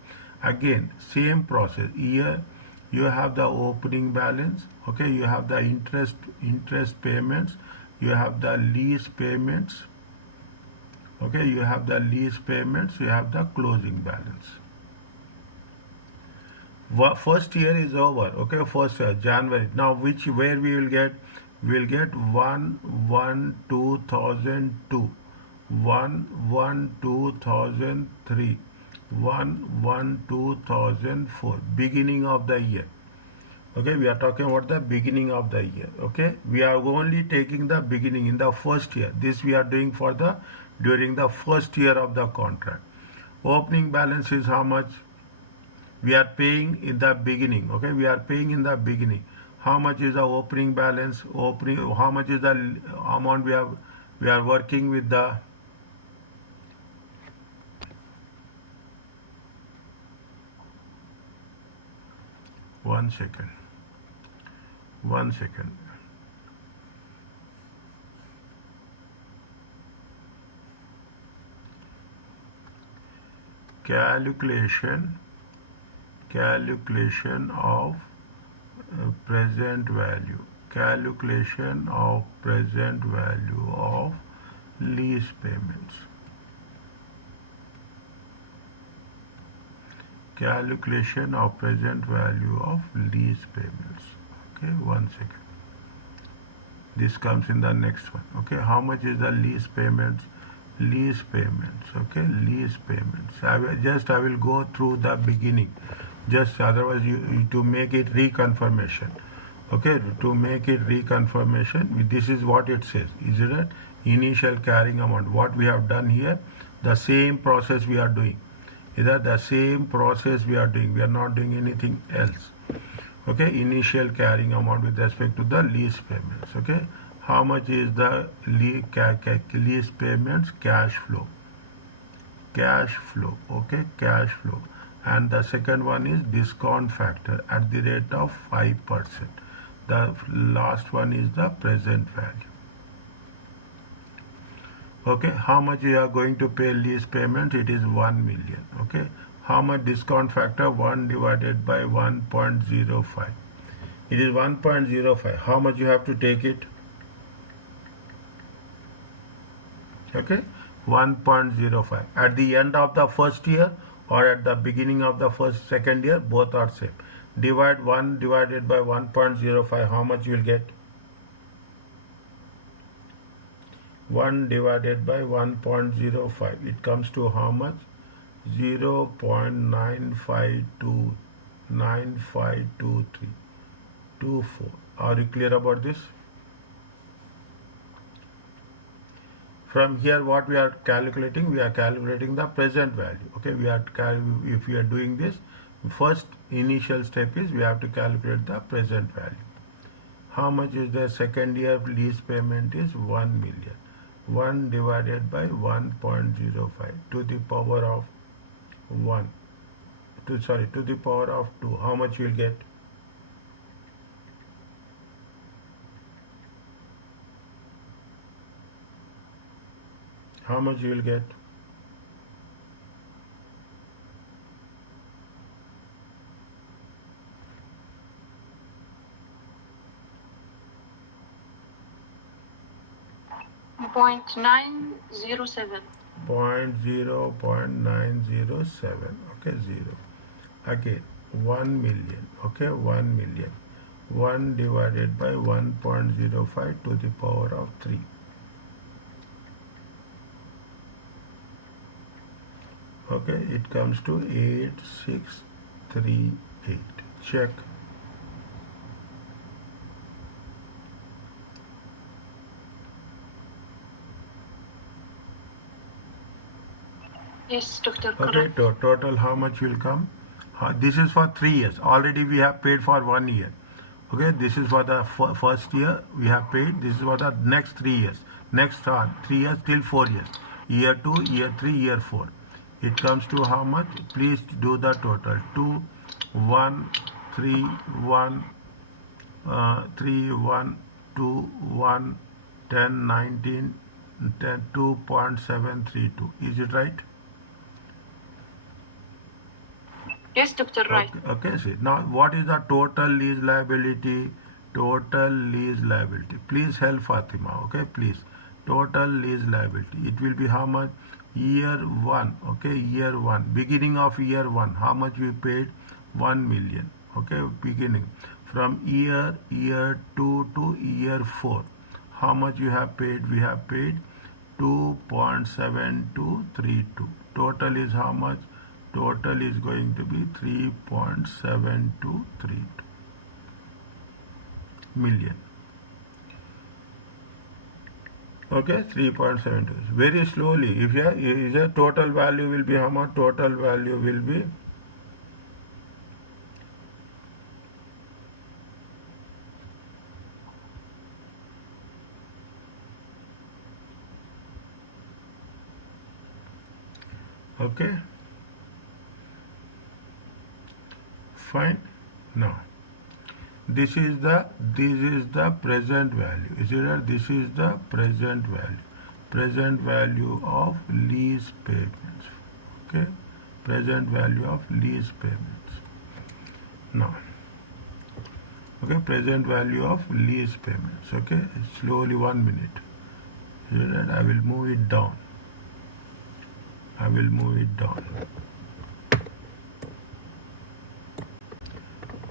Again, same process. Here you have the opening balance. Okay, you have the interest payments. You have the lease payments. Okay, you have the lease payments. You have the closing balance. First year is over. Okay, first year January. Now where we will get? We will get 1/1/2002, 1/1/2003, 1/1/2004. Beginning of the year. Okay, we are talking about the beginning of the year. Okay, we are only taking the beginning in the first year. This we are doing for the during the first year of the contract. Opening balance is how much? We are paying in the beginning. Okay, we are paying in the beginning. How much is the opening balance? How much is the amount we are working with the? One second. Calculation of present value. Calculation of present value of lease payments. Calculation of present value of lease payments. Okay, one second. This comes in the next one. Okay, how much is the lease payments? Lease payments. Okay, lease payments. I will go through the beginning. Just otherwise to make it reconfirmation. Okay, to make it reconfirmation, this is what it says. Is it initial carrying amount? What we have done here, the same process we are doing. Either the same process we are doing. We are not doing anything else. Okay, initial carrying amount with respect to the lease payments. Okay, how much is the lease payments? Cash flow. Okay, cash flow. And the second one is discount factor at the rate of 5%. The last one is the present value. Okay, how much you are going to pay lease payment? It is 1 million. Okay, how much discount factor? 1 divided by 1.05. It is 1.05. How much you have to take it? Okay, 1.05 at the end of the first year or at the beginning of the second year, both are same. Divide 1 divided by 1.05. How much you will get? 1 divided by 1.05. It comes to how much? 0.952324. Are you clear about this? From here, what we are calculating? We are calculating the present value. Okay, if we are doing this, first initial step is we have to calculate the present value. How much is the second year lease payment? Is 1 million. 1 divided by 1.05 to the power of 1. To the power of 2. How much you will get? How much you will get? .907. 0.907. Okay, 0. Again, 1 million. Okay, 1 million. 1 divided by 1.05 to the power of 3. Okay, it comes to 8638. Check. Yes, doctor. Okay, Correct. total how much will come? This is for 3 years. Already we have paid for 1 year. Okay, this is for the first year we have paid. This is for the next 3 years. Next 3 years till 4 years. Year 2, year 3, year 4. It comes to how much? Please do the total. 2, 1, 3 1 3 1 2 1 10 19 10 2.732. Is it right? Yes, doctor, right. Okay, see. Now, what is the total lease liability? Total lease liability. Please help Fatima, okay? Please. Total lease liability. It will be how much? Year 1, okay? Year 1. Beginning of year 1. How much we paid? 1 million, okay? Beginning. From year 2 to year 4. How much you have paid? We have paid 2.7232. Total is how much? Total is going to be 3.7232 million. Okay, 3.72. Very slowly. If the total value will be how much? Total value will be okay. Fine. Now this is the present value. Is it right? This is the present value of lease payments. Okay, present value of lease payments. Now, okay, present value of lease payments. Okay, slowly, 1 minute. Is it right? I will move it down.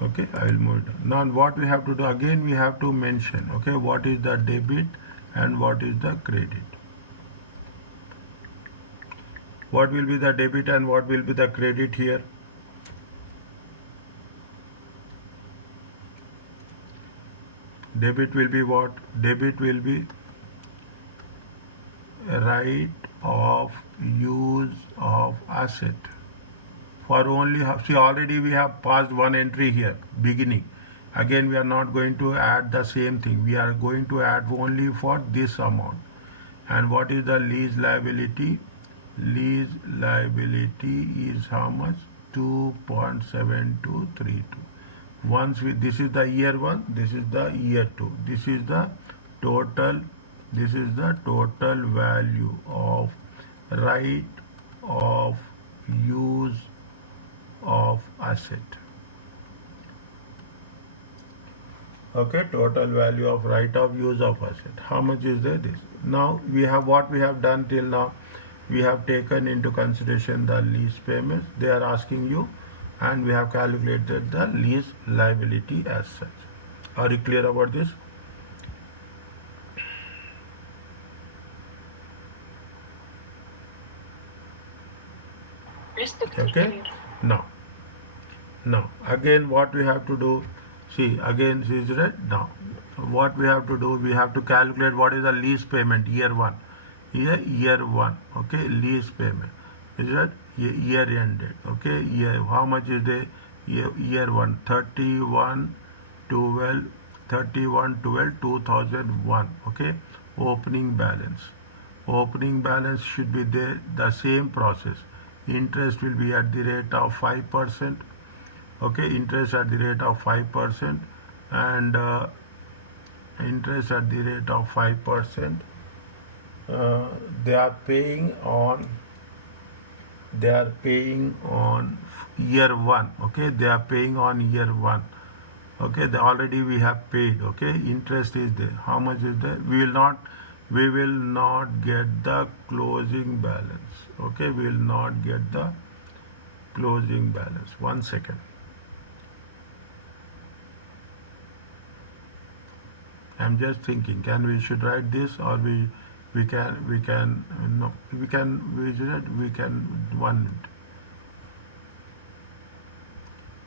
Okay, I will move it down. Now what we have to do, again we have to mention, okay, what is the debit and what is the credit. What will be the debit and what will be the credit here? Debit will be what? Debit will be right of use of asset. For only, see, already we have passed one entry here, beginning. Again, we are not going to add the same thing. We are going to add only for this amount. And what is the lease liability? Lease liability is how much? 2.7232. Once this is the year 1, this is the year 2. This is the total value of right of use of asset. Okay, total value of right of use of asset. How much is there? This. Now we have what we have done till now. We have taken into consideration the lease payments. They are asking you, and we have calculated the lease liability as such. Are you clear about this? Yes, doctor. Okay. Now again what we have to do, see, again is right. Now what we have to do, we have to calculate what is the lease payment year 1. Year 1, okay, lease payment is that year ended, okay, year, how much is the year 1? 31/12/2001, okay. Opening balance should be there, the same process. Interest will be at the rate of 5%, okay, interest at the rate of 5%, and interest at the rate of 5%. They are paying on year 1, okay. They are paying on year 1, okay. Already we have paid, okay. Interest is there. How much is there? We will not get the closing balance, okay. We will not get the closing balance. 1 second. I'm just thinking, should write this, or we can 1 minute.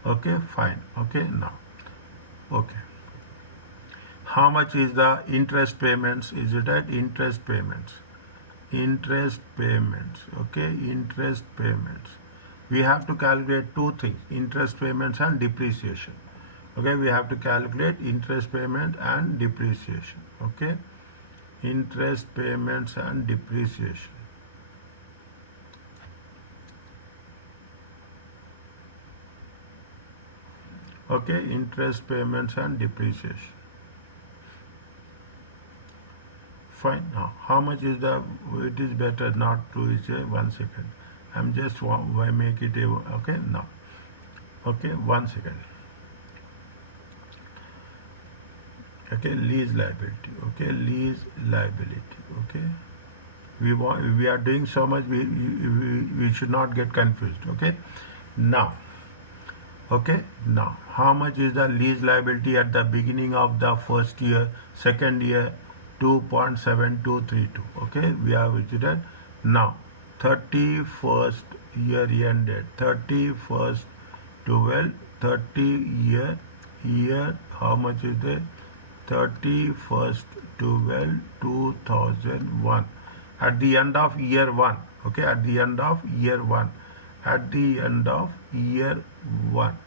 Okay, fine. Okay, now, okay. How much is the interest payments? Is it at interest payments? Okay, interest payments. We have to calculate two things: interest payments and depreciation. Okay, we have to calculate interest payment and depreciation. Okay, interest payments and depreciation. Okay, interest payments and depreciation. Fine. Now, how much is the? It is better not to say 1 second. I'm just why make it a okay now. Okay, 1 second. Okay, lease liability. Okay, lease liability. Okay, we are doing so much. We should not get confused. Okay, now. Okay, now how much is the lease liability at the beginning of the first year, second year? 2.7232. Okay, we have visited. Now 31st year ended 31st 12 30 year how much is it? 31st 12 2001 at the end of year 1. Okay, at the end of year 1, at the end of year 1.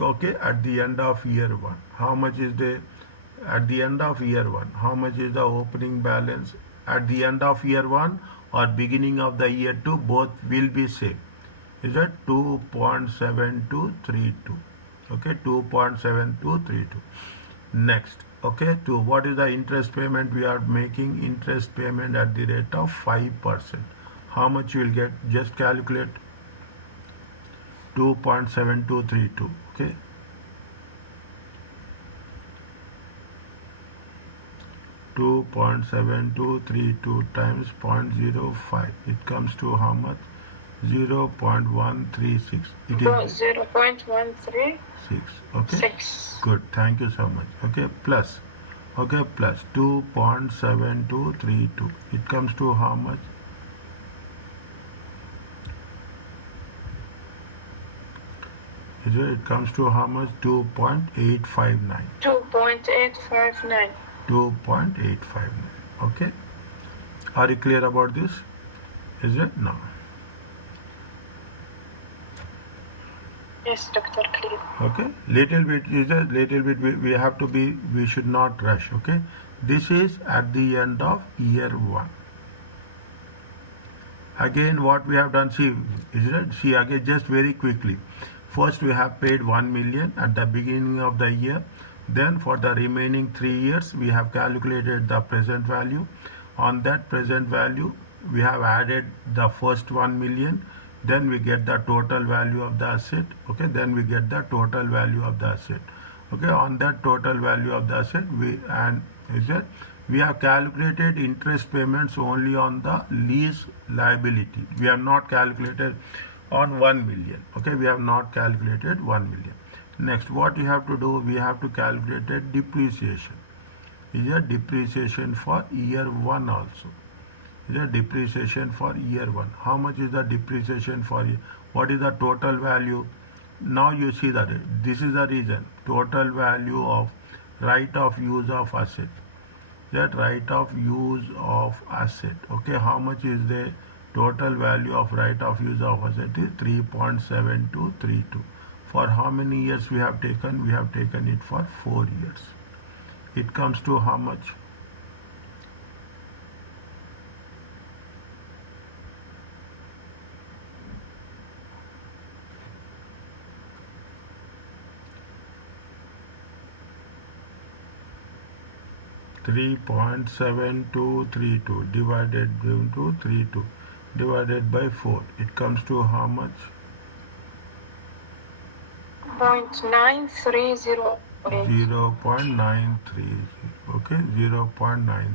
Okay, at the end of year 1, how much is the at the end of year 1, how much is the opening balance at the end of year 1 or beginning of the year 2? Both will be same. Is that 2.7232? Okay, 2.7232. Next, okay, to what is the interest payment? We are making interest payment at the rate of 5%. How much you will get? Just calculate. 2.7232. Okay, 2.7232 times 0.05. It comes to how much? 0.136. It is 0.136. Okay, good. Thank you so much. Okay, plus. Okay, plus 2.7232. It comes to how much? It comes to how much? 2.859. 2.859. 2.859. Okay, are you clear about this? Is it? No. Yes, Doctor, clear. Okay, little bit is a little bit we have to be, we should not rush. Okay, this is at the end of year 1. Again, what we have done, see, is it? See again, just very quickly. First, we have paid 1 million at the beginning of the year. Then, for the remaining 3 years, we have calculated the present value. On that present value, we have added the first 1 million. Then we get the total value of the asset. Okay, then we get the total value of the asset. Okay, on that total value of the asset, we have calculated interest payments only on the lease liability. We have not calculated on 1 million. Okay, we have not calculated 1 million. Next, what you have to do, we have to calculate a depreciation. Is a depreciation for year 1 also. Is a depreciation for year 1. How much is the depreciation for year? What is the total value? Now you see that this is the reason. Total value of right of use of asset. That right of use of asset. Okay, how much is the total value of right of use of asset? Is 3.7232. For how many years we have taken? We have taken it for 4 years. It comes to how much? $3.7232 divided into 32 divided by 4. It comes to how much? 0.9308. 0.930. Okay, 0.93.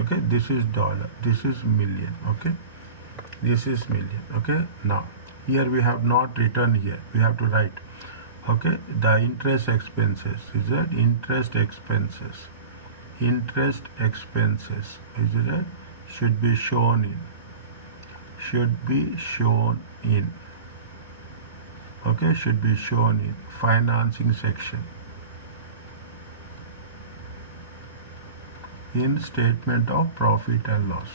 Okay, this is dollar, this is million. Okay, this is million. Okay, now here we have not written here, we have to write. Okay, the interest expenses. Is that interest expenses? Interest expenses, is it? Should be shown in. Should be shown in. Okay, should be shown in financing section. In statement of profit and loss.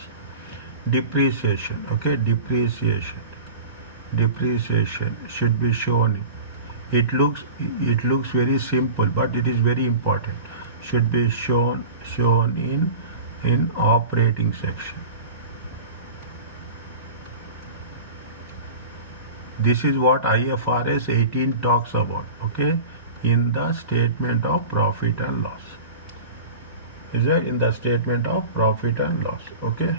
Depreciation. Okay, depreciation. Depreciation should be shown in. It looks very simple, but it is very important. Should be shown in operating section. This is what IFRS 18 talks about, okay, in the statement of profit and loss. Is that in the statement of profit and loss, okay?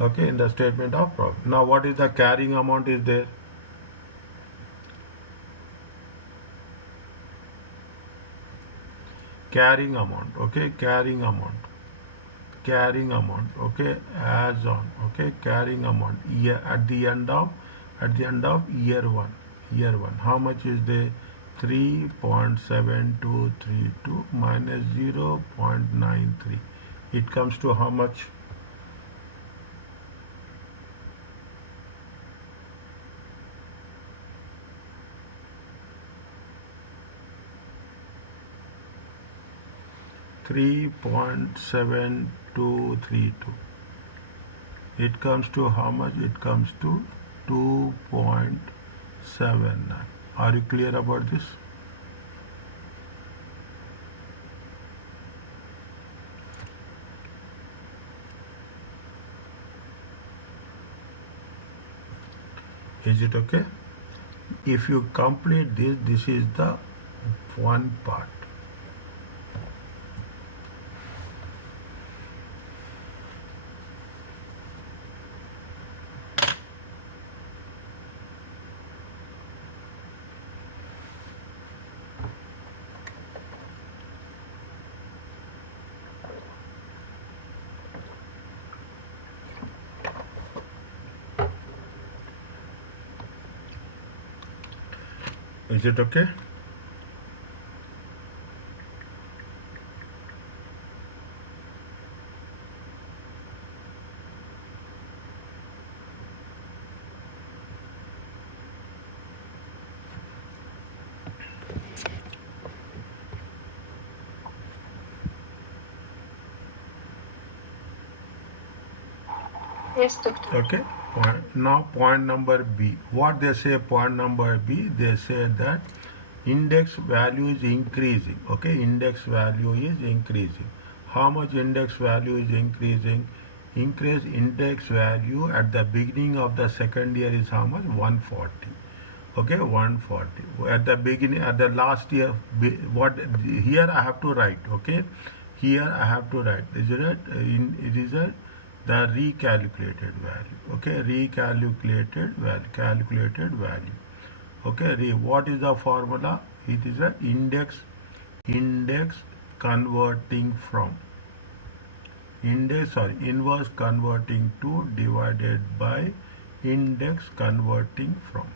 Okay, in the statement of profit. Now, what is the carrying amount is there? Carrying amount, okay, carrying amount, okay, as on, okay, carrying amount year at the end of year one, how much is there? 3.7232 minus 0.93. It comes to how much? $3.7232. It comes to how much? It comes to 2.79. Are you clear about this? Is it okay? If you complete this, this is the one part. Is it okay? Yes, doctor. Okay. Now point number B. What they say point number B? They say that index value is increasing. Okay, index value is increasing. How much index value is increasing? Increase index value at the beginning of the second year is how much? 140. Okay, 140. At the beginning, at the last year, what here I have to write. Okay, here I have to write. Is it? It is the recalculated value. Okay, recalculated value, calculated value. Okay, what is the formula? It is an index converting from inverse converting to divided by index converting from.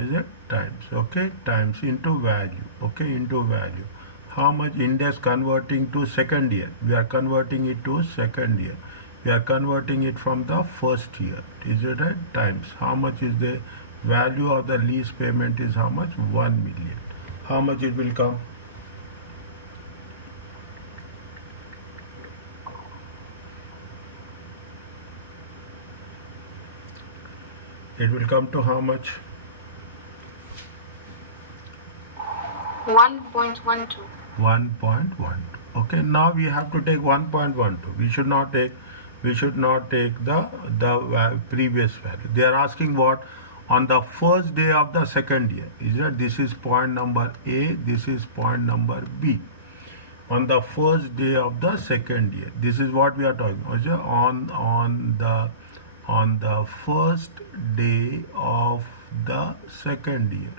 Is it times? Okay, times into value. Okay, into value. How much index converting to second year? We are converting it to second year. We are converting it from the first year. Is it right? Times. How much is the value of the lease payment is how much? 1 million. How much it will come? It will come to how much? 1.12. 1.12. Okay, now we have to take 1.12. We should not take the previous value. They are asking what? On the first day of the second year. Is that this is point number A, this is point number B. On the first day of the second year. This is what we are talking about. On the first day of the second year.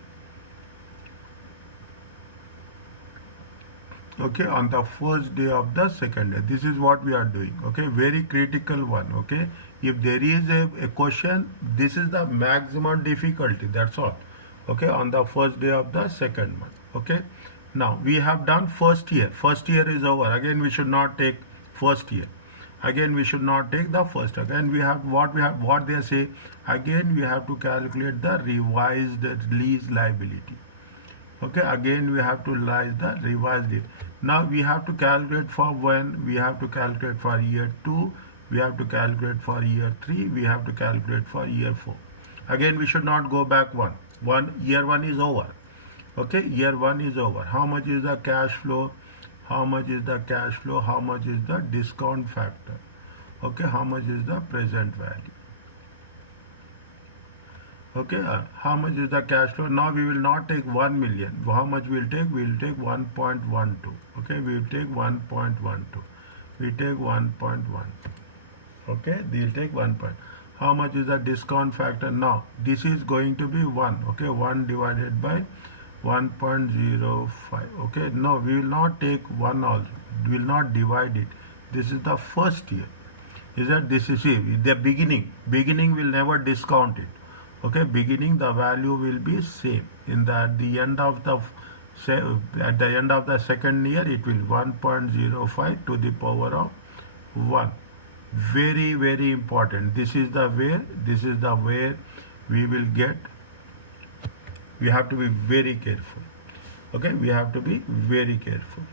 Okay, on the first day of the second day. This is what we are doing. Okay, very critical one. Okay, if there is a question, this is the maximum difficulty. That's all. Okay, on the first day of the second month. Okay, now we have done first year. First year is over. Again, we should not take first year. Again, we should not take the first. Again, we have what they say. Again, we have to calculate the revised lease liability. Okay, again we have to revise it. Now we have to calculate for when, we have to calculate for year 2, we have to calculate for year 3, we have to calculate for year 4. Again we should not go back year 1 is over. Okay, year 1 is over. How much is the cash flow? how much is the cash flow, how much is the discount factor, okay, how much is the present value. Okay, how much is the cash flow? Now we will not take 1 million. How much we'll take? We'll take 1.12. Okay, we'll take 1.12. We take 1.1. Okay, we'll take 1 point. How much is the discount factor? Now this is going to be 1. Okay, 1 divided by 1.05. Okay, no, we will not take 1 also. We will not divide it. This is the first year. Is that this is the beginning? Beginning will never discount it. Okay, beginning the value will be same. At the end of the second year, it will 1.05 to the power of 1. Very, very important. This is the where we will get. We have to be very careful. Okay, we have to be very careful.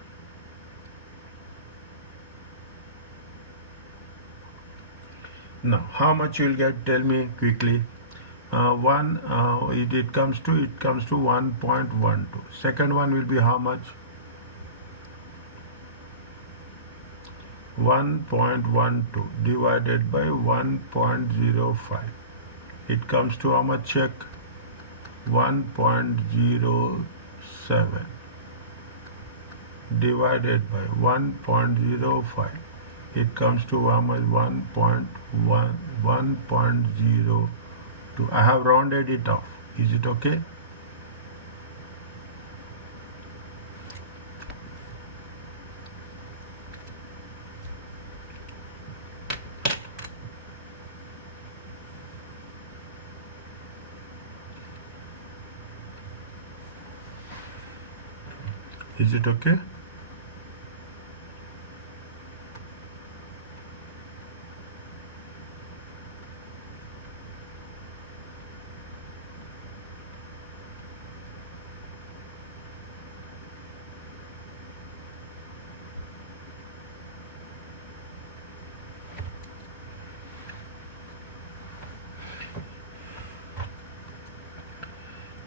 Now, how much you will get? Tell me quickly. It comes to 1.12. Second one will be how much? 1.12 divided by 1.05. It comes to how much? Check. 1.07 divided by 1.05. It comes to how much? 1.02. I have rounded it off. Is it okay? Is it okay?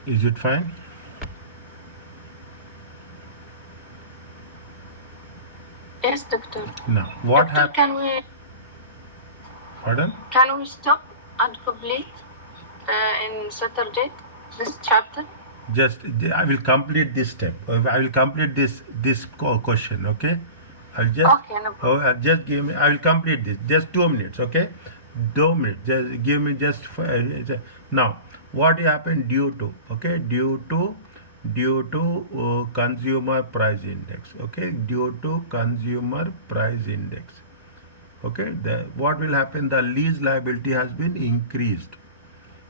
Is it fine? Yes, doctor. Now, what Doctor, happened? Pardon? Can we stop and complete in Saturday this chapter? Just I will complete this step. I will complete this question. Okay. I'll just. Okay, no problem. Just give me. I will complete this. Just 2 minutes. Okay. 2 minutes. Just give me just. Now, what happened due to? Okay. Due to consumer price index. Okay. Due to consumer price index. Okay. What will happen? The lease liability has been increased.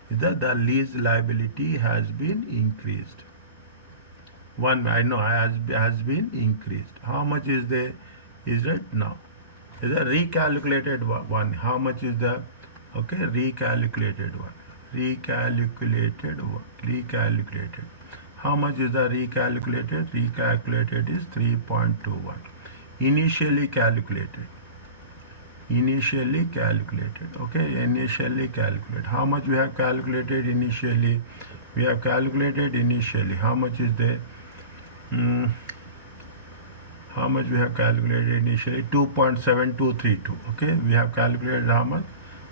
The lease liability has been increased. I know has been increased. How much is there? Is it now? Is a recalculated one. How much is the? Okay, recalculated one. Recalculated. How much is the recalculated? Recalculated is 3.21. Initially calculated. Okay, initially calculate. How much we have calculated initially? We have calculated initially. How much is there? How much we have calculated initially? 2.7232. Okay, we have calculated how much?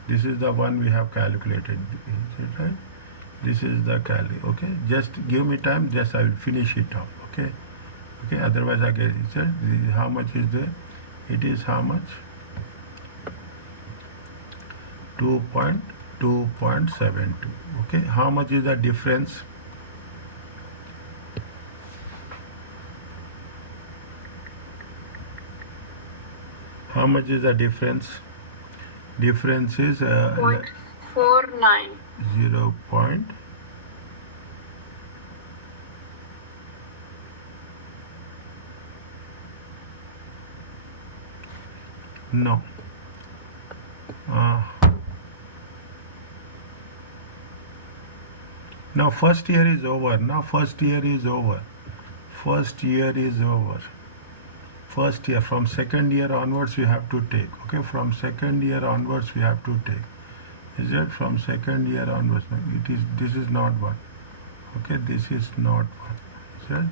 This is the one we have calculated. Is it right? This is the okay, just give me time. Just I will finish it up. Okay. Otherwise I get it. How much is there? It is how much? 2.72. Okay, how much is the difference? How much is the difference? Difference is 0.49. 0. No. Now first year is over. First year, from second year onwards we have to take. Okay, from second year onwards we have to take. Is it from second year onwards? This is not one. Okay, this is not one. Is it?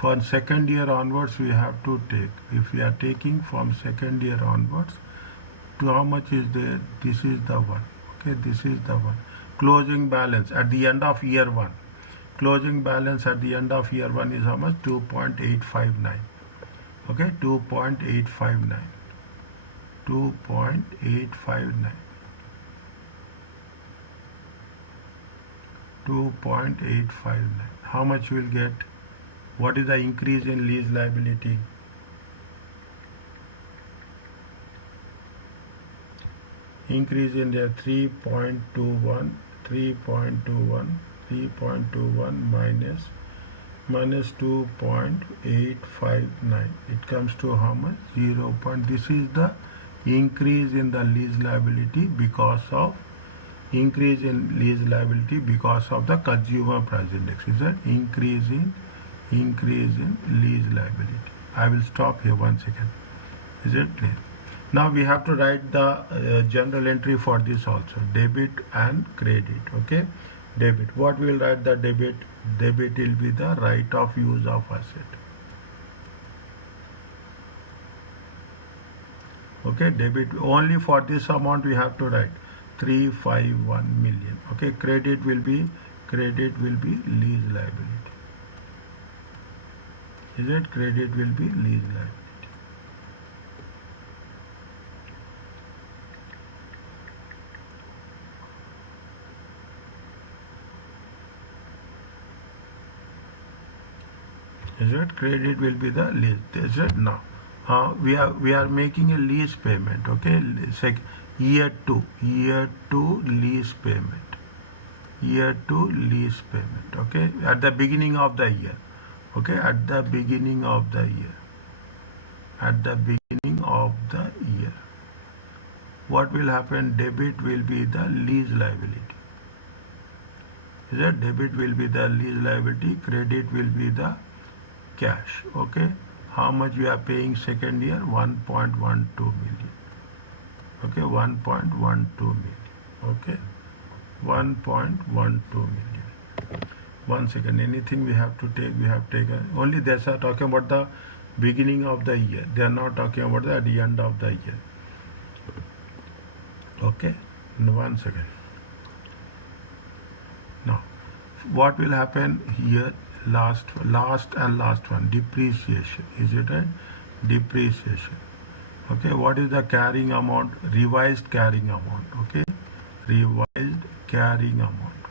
from second year onwards we have to take. If we are taking from second year onwards, to how much is there? This is the one. Okay, this is the one. Closing balance at the end of year one. Closing balance at the end of year one is how much? 2.859. Okay, 2.859. 2.859. 2.859. How much you will get? What is the increase in lease liability? Increase in there 3.21 minus 2.859. It comes to how much? 0. This is the increase in the lease liability because of increase in lease liability because of the consumer price index. Is that increase in lease liability? I will stop here 1 second. Is it clear? Now we have to write the general entry for this also, debit and credit. Okay, debit. What we will write the debit? Debit will be the right of use of asset. Okay, debit only for this amount we have to write 351 million. Okay, credit will be lease liability. Is it? Credit will be lease liability. Is it? Credit will be the lease. Is it? Now we are making a lease payment. Okay, year two lease payment. Year 2 lease payment. Okay, at the beginning of the year. Okay, at the beginning of the year. At the beginning of the year. What will happen? Debit will be the lease liability. Is it? Debit will be the lease liability. Credit will be the cash. Okay, how much we are paying second year? 1.12 million. Okay, 1.12 million. Okay, 1.12 million. 1 second. Anything we have to take, we have taken. Only they are talking about the beginning of the year. They are not talking about the at the end of the year. Okay, 1 second. Now, what will happen here? Last one, depreciation. Is it right? Depreciation. Okay, what is the carrying amount? Revised carrying amount. Okay, revised carrying amount.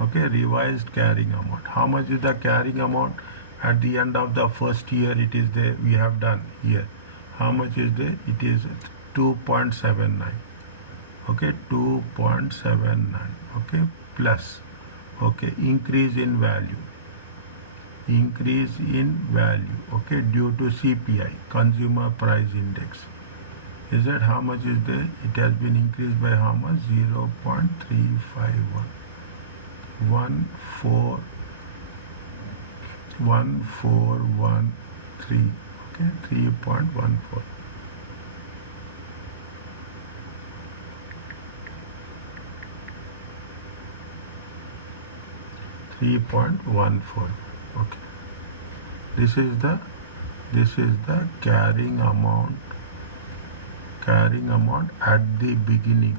Okay, revised carrying amount. How much is the carrying amount at the end of the first year? It is there. We have done here. How much is there? It is 2.79. Okay, 2.79. Okay, plus. Okay, increase in value. Increase in value. Okay, due to CPI, consumer price index. Is that how much is there? It has been increased by how much? 0.351. 1413. Okay, 3.14. 3.14. Okay, this is the carrying amount at the beginning.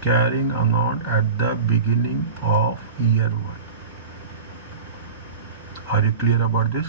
Carrying amount at the beginning of year 1. Are you clear about this?